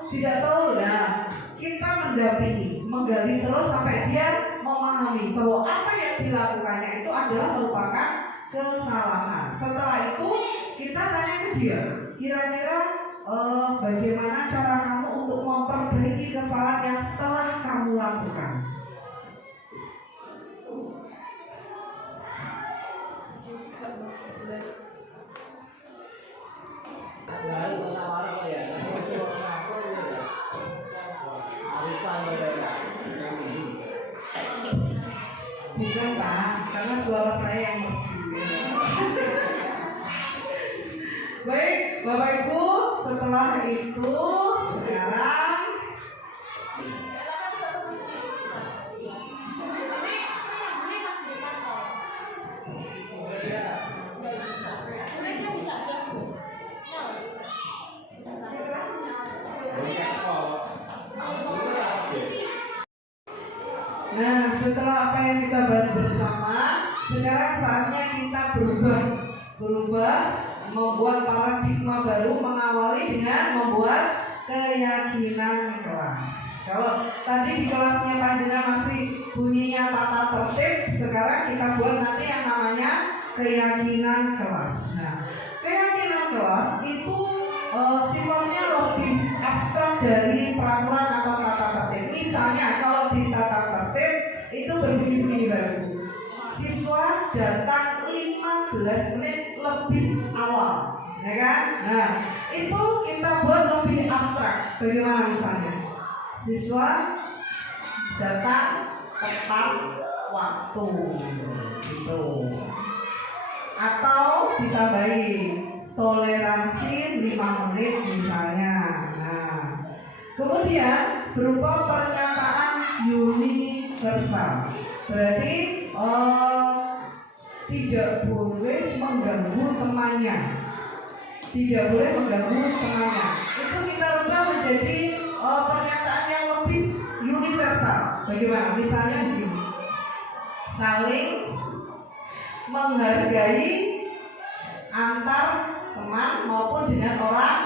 nah kita mendampingi, menggali terus sampai dia memahami bahwa apa yang dilakukannya itu adalah merupakan kesalahan. Setelah itu kita tanya ke dia, kira-kira bagaimana cara kamu untuk memperbaiki kesalahan yang setelah kamu lakukan. Bukan Pak, karena suara saya yang baik, Bapak Ibu, setelah itu sekarang nah, setelah apa yang kita bahas bersama, sekarang saatnya kita berubah, membuat paradigma baru, mengawali dengan membuat keyakinan kelas. Kalau tadi di kelasnya panjenengan masih bunyinya tata tertib, sekarang kita buat nanti yang namanya keyakinan kelas. Nah, keyakinan kelas itu sifatnya lebih abstrak dari peraturan atau tata tertib. Misalnya kalau di tata tertib itu berbunyi baru, siswa datang 15 menit lebih awal, ya kan? Nah, itu kita buat lebih abstrak. Bagaimana misalnya? Siswa datang tepat waktu, gitu. Atau ditambahin toleransi 5 menit misalnya. Nah, kemudian berupa pernyataan universal. Berarti tidak boleh mengganggu temannya. Tidak boleh mengganggu temannya. Itu kita rubah menjadi pernyataan yang lebih universal. Bagaimana? Misalnya begini. Saling menghargai antar teman maupun dengan orang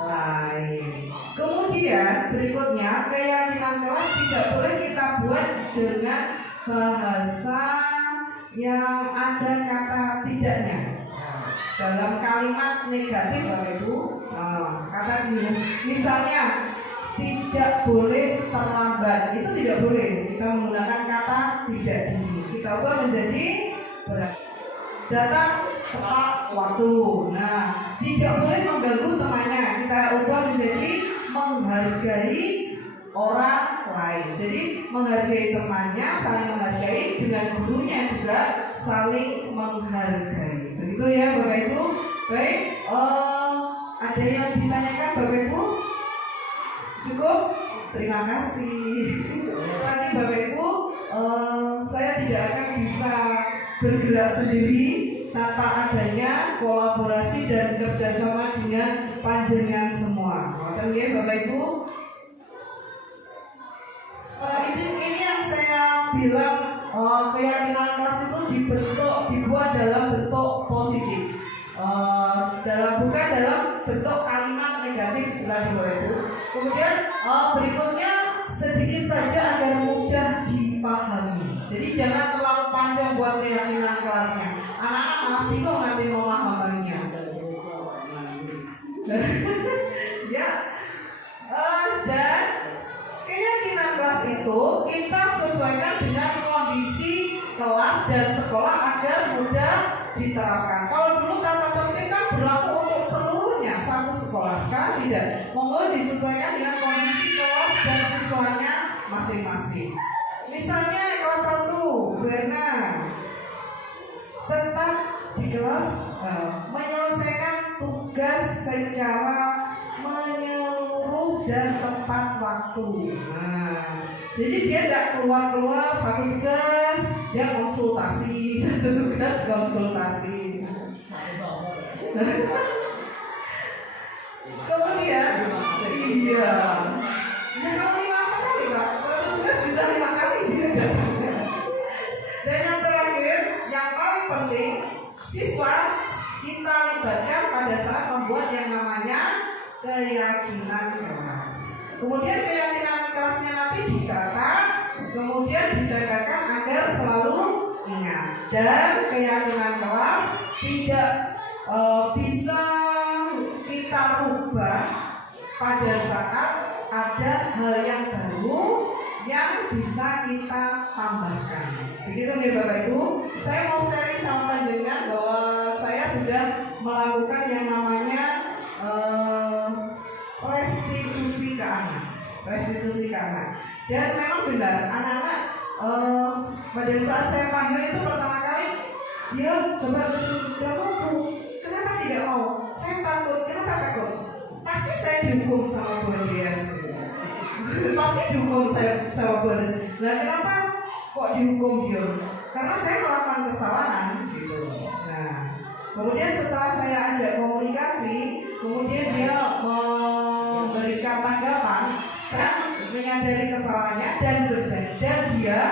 lain. Kemudian berikutnya, keyakinan kelas tidak boleh kita buat dengan bahasa yang ada kata tidaknya. Dalam kalimat negatif, Bapak Ibu, kata tidak. Misalnya tidak boleh terlambat. Itu tidak boleh. Kita menggunakan kata tidak di sini. Kita ubah menjadi datang tepat waktu. Nah, tidak boleh mengganggu temannya. Kita ubah menjadi menghargai orang lain. Jadi menghargai temannya, saling menghargai, dengan gurunya juga saling menghargai. Begitu ya Bapak Ibu. Baik, ada yang ditanyakan Bapak Ibu? Cukup? Terima kasih. Lagi Bapak Ibu, saya tidak akan bisa bergerak sendiri tanpa adanya kolaborasi dan kerjasama dengan panjenengan semua. Oke Bapak Ibu. Ini yang saya bilang, keyakinan keras itu dibuat dalam bentuk positif, bukan dalam bentuk kalimat negatif tadi Bapak Ibu. Kemudian berikutnya sedikit saja agar mudah dipahami. Jadi jangan terlalu panjang buat keyakinan kerasnya. Anak-anak malah bingung nanti memahaminya. Ya, dan keyakinan kelas itu kita sesuaikan dengan kondisi kelas dan sekolah agar mudah diterapkan. Kalau dulu tata tertib kan berlaku untuk seluruhnya satu sekolah, sekarang tidak. Monggo disesuaikan dengan kondisi kelas dan siswanya masing-masing. Misalnya kelas 1, Berna tetap di kelas menyelesaikan tugas secara menyeluruh dan tepat waktu. Nah, jadi dia tidak keluar satu tugas, dia konsultasi, satu tugas konsultasi. Kemudian, iya, ya kalau 5 kali Pak, satu tugas bisa 5 kali dia dapatkan. Dan yang terakhir, yang paling penting, siswa kita libatkan pada saat membuat yang namanya keyakinan keras. Kemudian keyakinan kerasnya nanti dicatat, kemudian ditegakkan agar selalu ingat. Dan keyakinan keras tidak bisa kita rubah pada saat ada hal yang baru yang bisa kita tambahkan. Begitu ya Bapak Ibu. Saya mau sharing sama panjenengan bahwa saya sudah melakukan yang namanya restitusi ke anak. Dan memang benar anak-anak pada saat saya panggil itu pertama kali dia coba sudah mau, kenapa tidak mau? Saya takut. Kenapa takut? Pasti saya dihukum sama Bu Andreas. Pasti dihukum saya sama Bu Andreas. Nah kenapa kok dihukum dia? Karena saya melakukan kesalahan gitu. Nah kemudian setelah saya ajak komunikasi, kemudian dia memberikan tanggapan dan menyadari kesalahannya dan berjanji, dan dia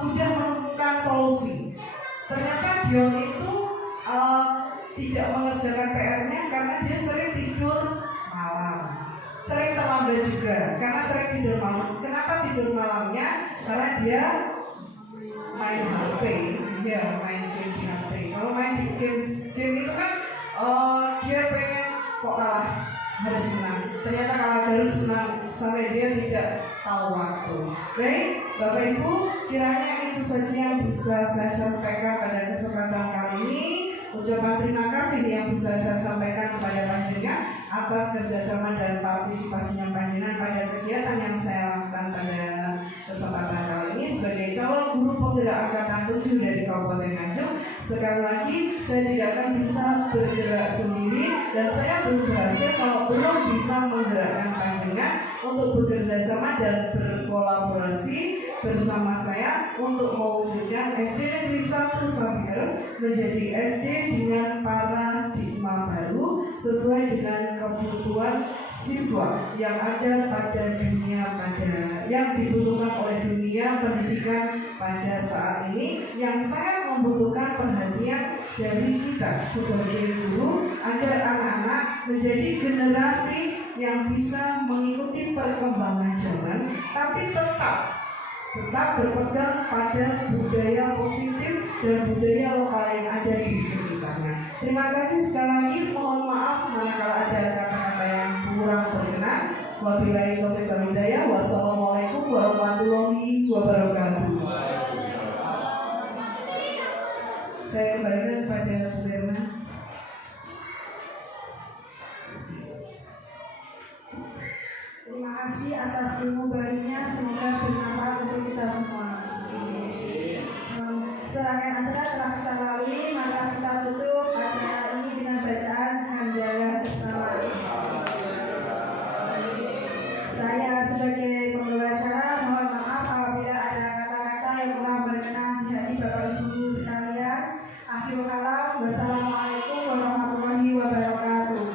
sudah menemukan solusi. Ternyata Dion itu tidak mengerjakan PR-nya karena dia sering tidur malam, sering terlambat juga karena sering tidur malam. Kenapa tidur malamnya? Karena dia main HP, dia main game di HP. Kalau main di game itu kan dia pengen kok kalah harus menang. Ternyata kalah harus menang sampai dia tidak tahu waktu. Baik, Bapak Ibu, kiranya itu saja yang bisa saya sampaikan pada kesempatan kali ini. Ucapan terima kasih yang bisa saya sampaikan kepada panjenengan atas kerjasama dan partisipasinya panjenengan pada kegiatan yang saya lakukan pada kesempatan kali ini sebagai calon guru penggerak angkatan 7 dari Kabupaten Nganjuk. Sekali lagi, saya tidak akan bisa bergerak sendiri dan saya belum berhasil kalau belum bisa menggerakkan panjenengan untuk bekerja sama dan berkolaborasi bersama saya untuk mewujudkan SD Negeri 1 Sabir menjadi SD dengan paradigma baru sesuai dengan kebutuhan siswa yang ada pada dunia yang dibutuhkan oleh dunia pendidikan pada saat ini, yang sangat membutuhkan perhatian dari kita sebagai guru agar anak-anak menjadi generasi yang bisa mengikuti perkembangan zaman tapi tetap berpegang pada budaya positif dan budaya lokal yang ada di sekitarnya. Terima kasih sekali lagi. Mohon maaf manakala ada kata-kata yang kurang berkenan. Wabillahi taufiq wal hidayah. Wassalamualaikum warahmatullahi wabarakatuh. Saya kembalikan kepada Bu Berna. Terima kasih atas ilmu barunya, semoga bermanfaat untuk kita semua. Serangkaian acara telah kita lalui, maka kita tutup acara ini dengan bacaan hamdalah bersama. Saya sebagai pembawa acara mohon maaf apabila ada kata-kata yang kurang berkenan di hati Bapak Ibu sekalian. Akhirul kalam, wassalamualaikum warahmatullahi wabarakatuh.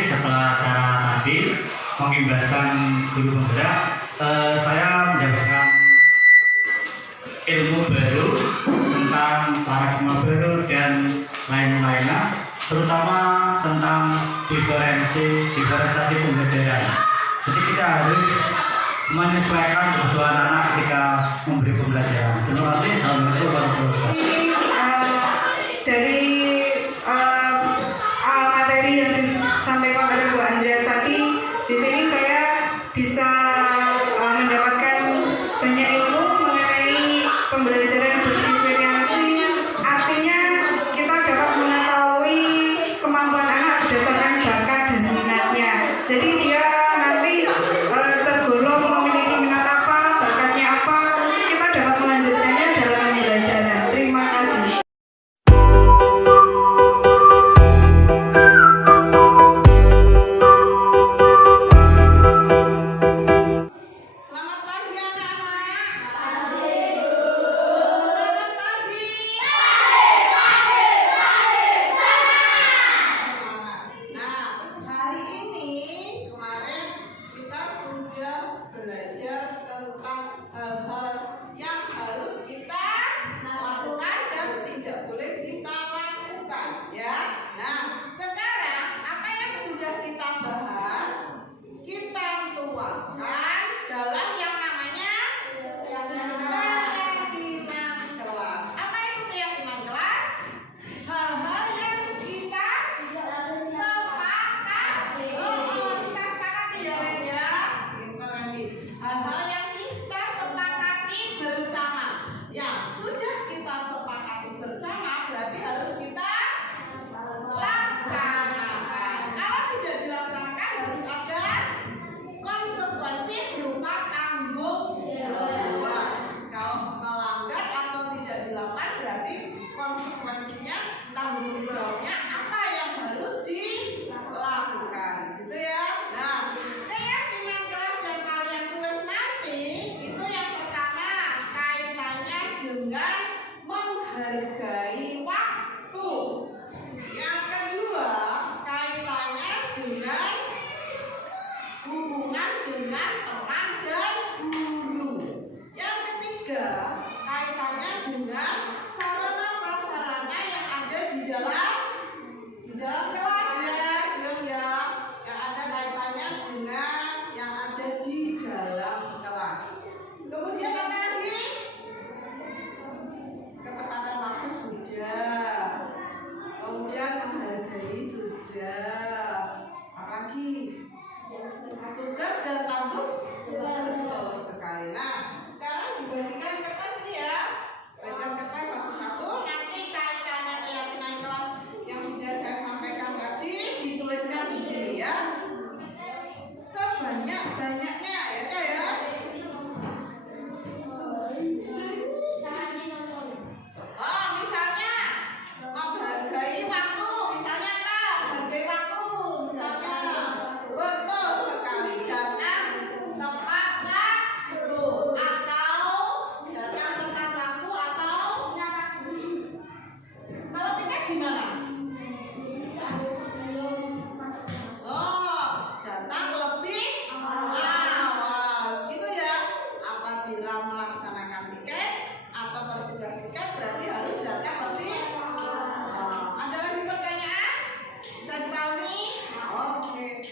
Setelah acara tadi pembebasan guru penggerak, saya mendapatkan ilmu baru tentang paradigma baru dan lain-lainnya, terutama tentang diferensiasi pembelajaran. Jadi kita harus menyesuaikan kebutuhan anak ketika memberi pembelajaran. Terima kasih. Assalamualaikum warahmatullahi wabarakatuh. Dari materi yang disampaikan oleh Bu Andreas tadi, di sini saya bisa mendapatkan banyak ilmu mengenai pembelajaran berdifferensiasi. Artinya kita dapat mengetahui kemampuan anak berdasarkan bakat dan minatnya. Jadi dia nanti tergolong memiliki minat apa, bakatnya apa, kita dapat melanjutkannya dalam pembelajaran. Terima kasih. Selamat pagi anak-anak. Selamat pagi. Nah, hari ini kemarin kita sudah belajar tentang hal-hal yang harus kita lakukan dan tidak boleh kita lakukan, ya. Nah, sekarang apa yang sudah kita bahas, kita tuangkan dalam yang namanya keyakinan kelas. Apa itu keyakinan kelas? Hal-hal yang kita sepakati. Kita sepakati ya, Ren, ya. Pintar, Randy. Hal-hal yang kita sepakati bersama. Yang sudah kita sepakati bersama berarti harus kita laksanakan. Kalau tidak dilaksanakan harus ada konsekuensi berupa tanggung jawab. Kalau melanggar atau tidak dilakukan berarti konsekuensinya, tanggung jawabnya apa yang harus dilakukan, gitu ya. Nah, keyakinan kelas yang kalian tulis nanti itu yang pertama kaitannya dengan menghargai waktu. Yang kedua kaitannya dengan hubungan dengan teman dan guru. Yang ketiga kaitannya dengan sarana prasarana yang ada di dalam kelas, ya, ya. Yang ada kaitannya dengan yang ada di dalam kelas. Kemudian apa lagi? Ketepatan waktu sudah. Kemudian menghargai sudah. Apalagi? Tugas dan tanggung betul sekali. Nah, sekarang dibagikan kertas ini ya. Bagikan kertas satu-satu. Nanti kaitannya keyakinan kelas yang sudah saya sampaikan tadi dituliskan di sini ya. Sebanyak-banyaknya ya, Kak, ya. Oh, misalnya menghargai waktu, misalnya apa? Menghargai waktu, misalnya. Betul sekali, datang tepat waktu atau datang tepat waktu atau kalau piket gimana? Oh, datang lebih awal, gitu ya. Apabila melaksanakan piket atau bertugas piket berarti harus datang lebih awal. Ada lagi pertanyaan? Bisa dipahami? Oke.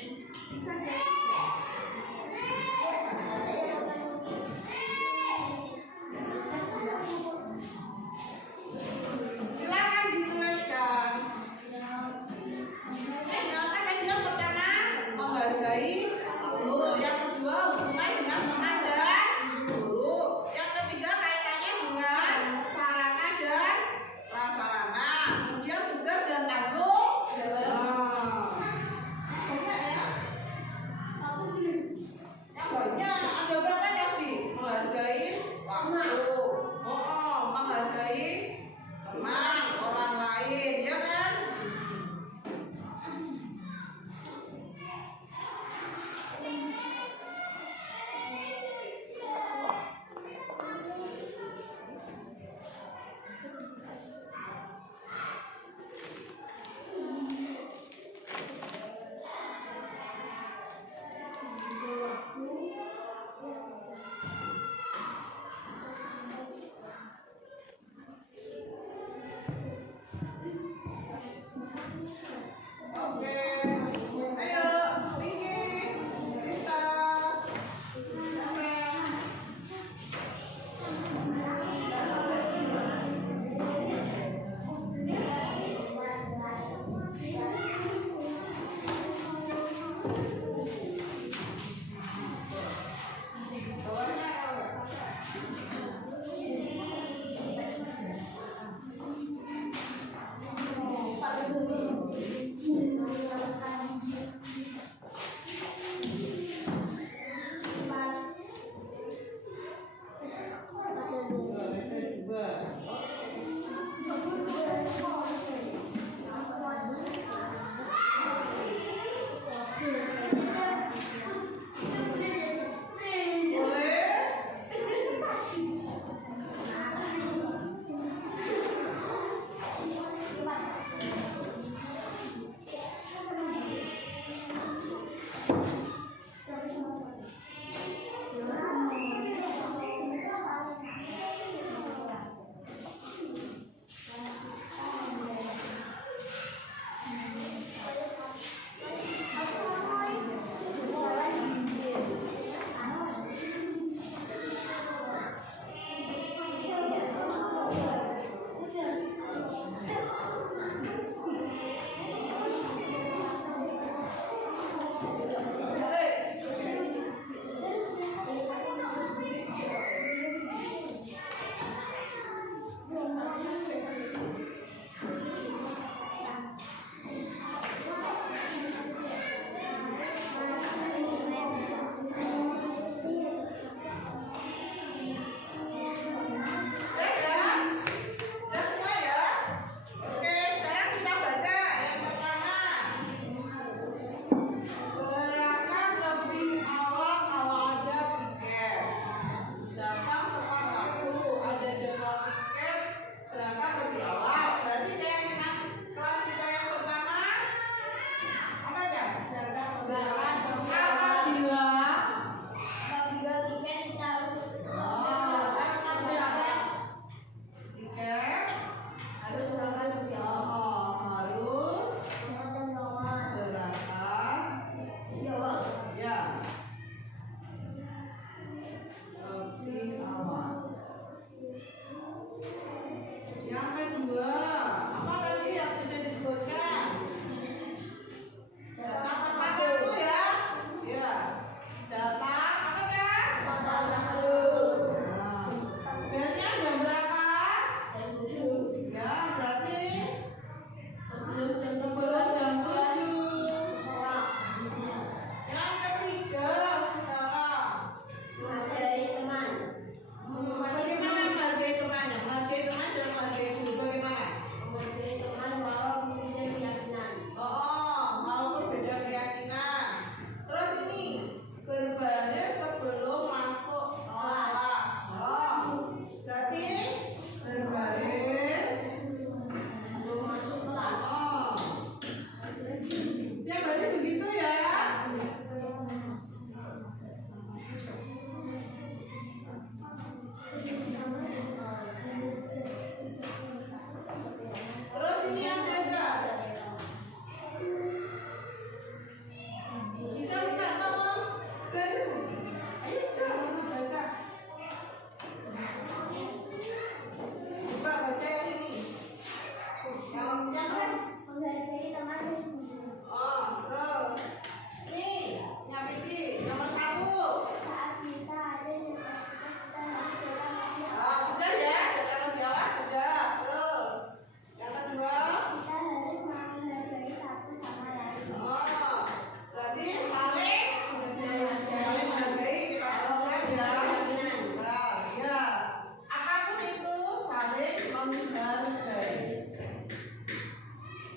menghargai.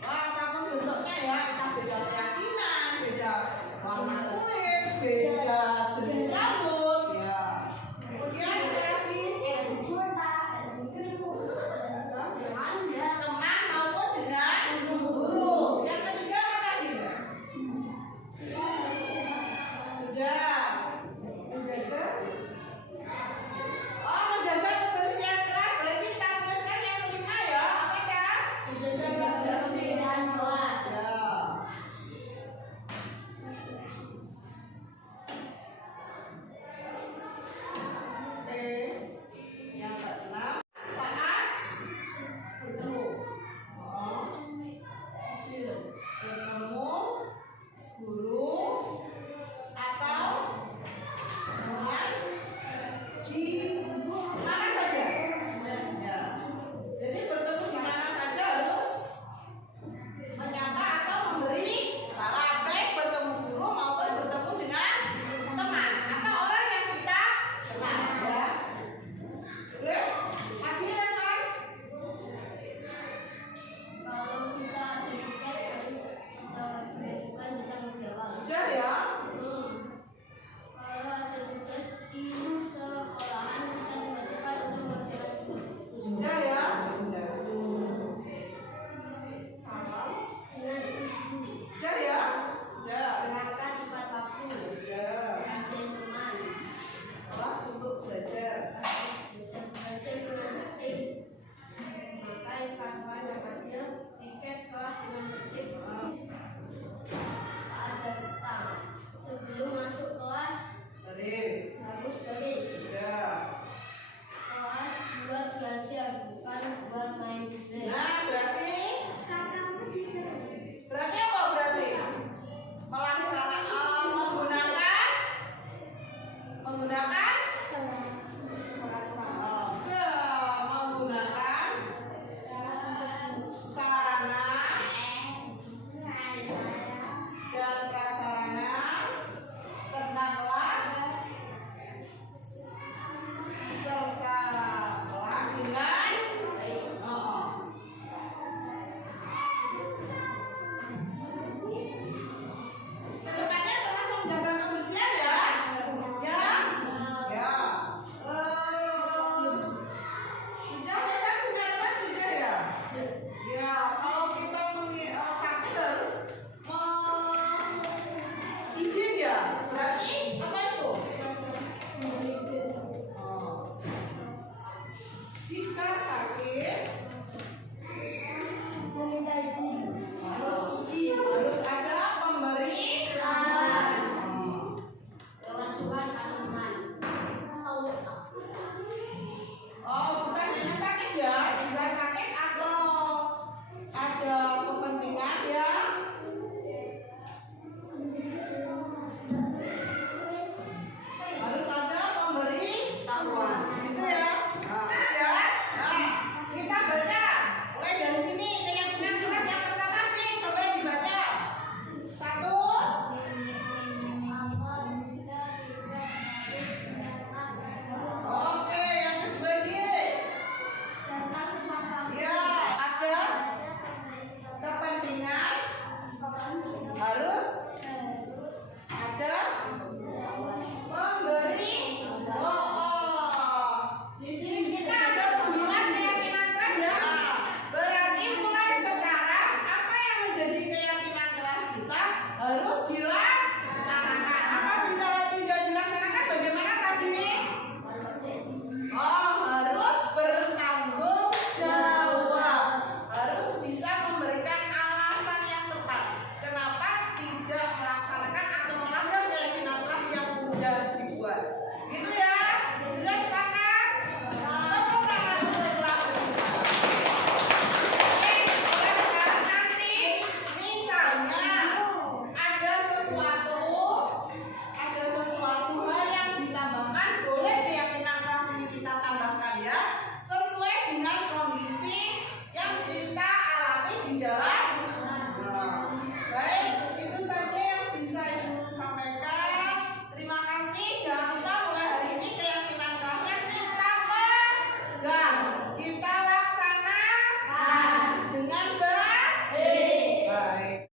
Wah, apapun bentuknya ya, kita beda keyakinan, beda warna kulit, beda jenis rambut, ya. Kemudian apa lagi? Teman maupun dengan guru. Yang ketiga apa lagi? Sudah. Menjaga. Oh, menjaga kebersihan kelas. Berarti kita tuliskan yang kelima ya. Apa ya? Ya. Oke. Yang keenam, saat bertemu. Oh, bertemu guru atau teman di mana saja. Ya. Jadi bertemu di mana saja harus menyapa atau memberi salam, baik bertemu guru maupun bertemu dengan teman atau orang yang kita kenal, ya. Boleh? Lagi ya, kan? Sudah ya? Sudah ya? Sudah. Sama? Sudah ya? Sudah. Sudah. Kelas untuk belajar. Sebelum masuk kelas Baris. harus baris. Sudah. Kelas buat belajar, bukan buat main game. Nah, berarti apa berarti? Melaksanakan menggunakan sarana dan prasarana serta kelas dengan kedepannya termasuk menjaga kebersihan ya. Ya. Ya. Sudah ya, penyadaran sudah ya. Ya, kalau kita sakit harus izin ya. Berarti apa itu? Jika sakit harus ada pemberi. Oh, bukan hanya sakit ya, juga sakit atau ada kepentingan ya. Harus ada pemberi tahuan, gitu ya. Nah, ya. Nah, kita baca mulai dari sini keyakinan kelas yang pertama nih, coba dibaca. 1. Oke, yang kedua dia. Ya, ada kepentingan harus ada pemberi. Jadi kita ada 9 keyakinan kelas ya. Berarti mulai sekarang apa yang menjadi keyakinan kelas kita harus dilaksanakan. Apabila tidak dilaksanakan bagaimana tadi? Oh, harus bertanggung jawab. Harus bisa memberikan alasan yang tepat. Kenapa tidak melaksanakan atau melanggar keyakinan kelas yang sudah dibuat. Gitu ya? Sudah sepakat? Tepuk tangan untuk kelas kita. Oke, mulai sekarang nanti misalnya ada sesuatu hal yang ditambahkan, boleh keyakinan kelas ini kita tambahkan ya, sesuai dengan kondisi yang kita alami di dalam. Baik, itu saja yang bisa Ibu sampaikan. Terima kasih. Jangan lupa mulai hari ini keyakinan kelasnya kita pegang, kita laksanakan. Baik.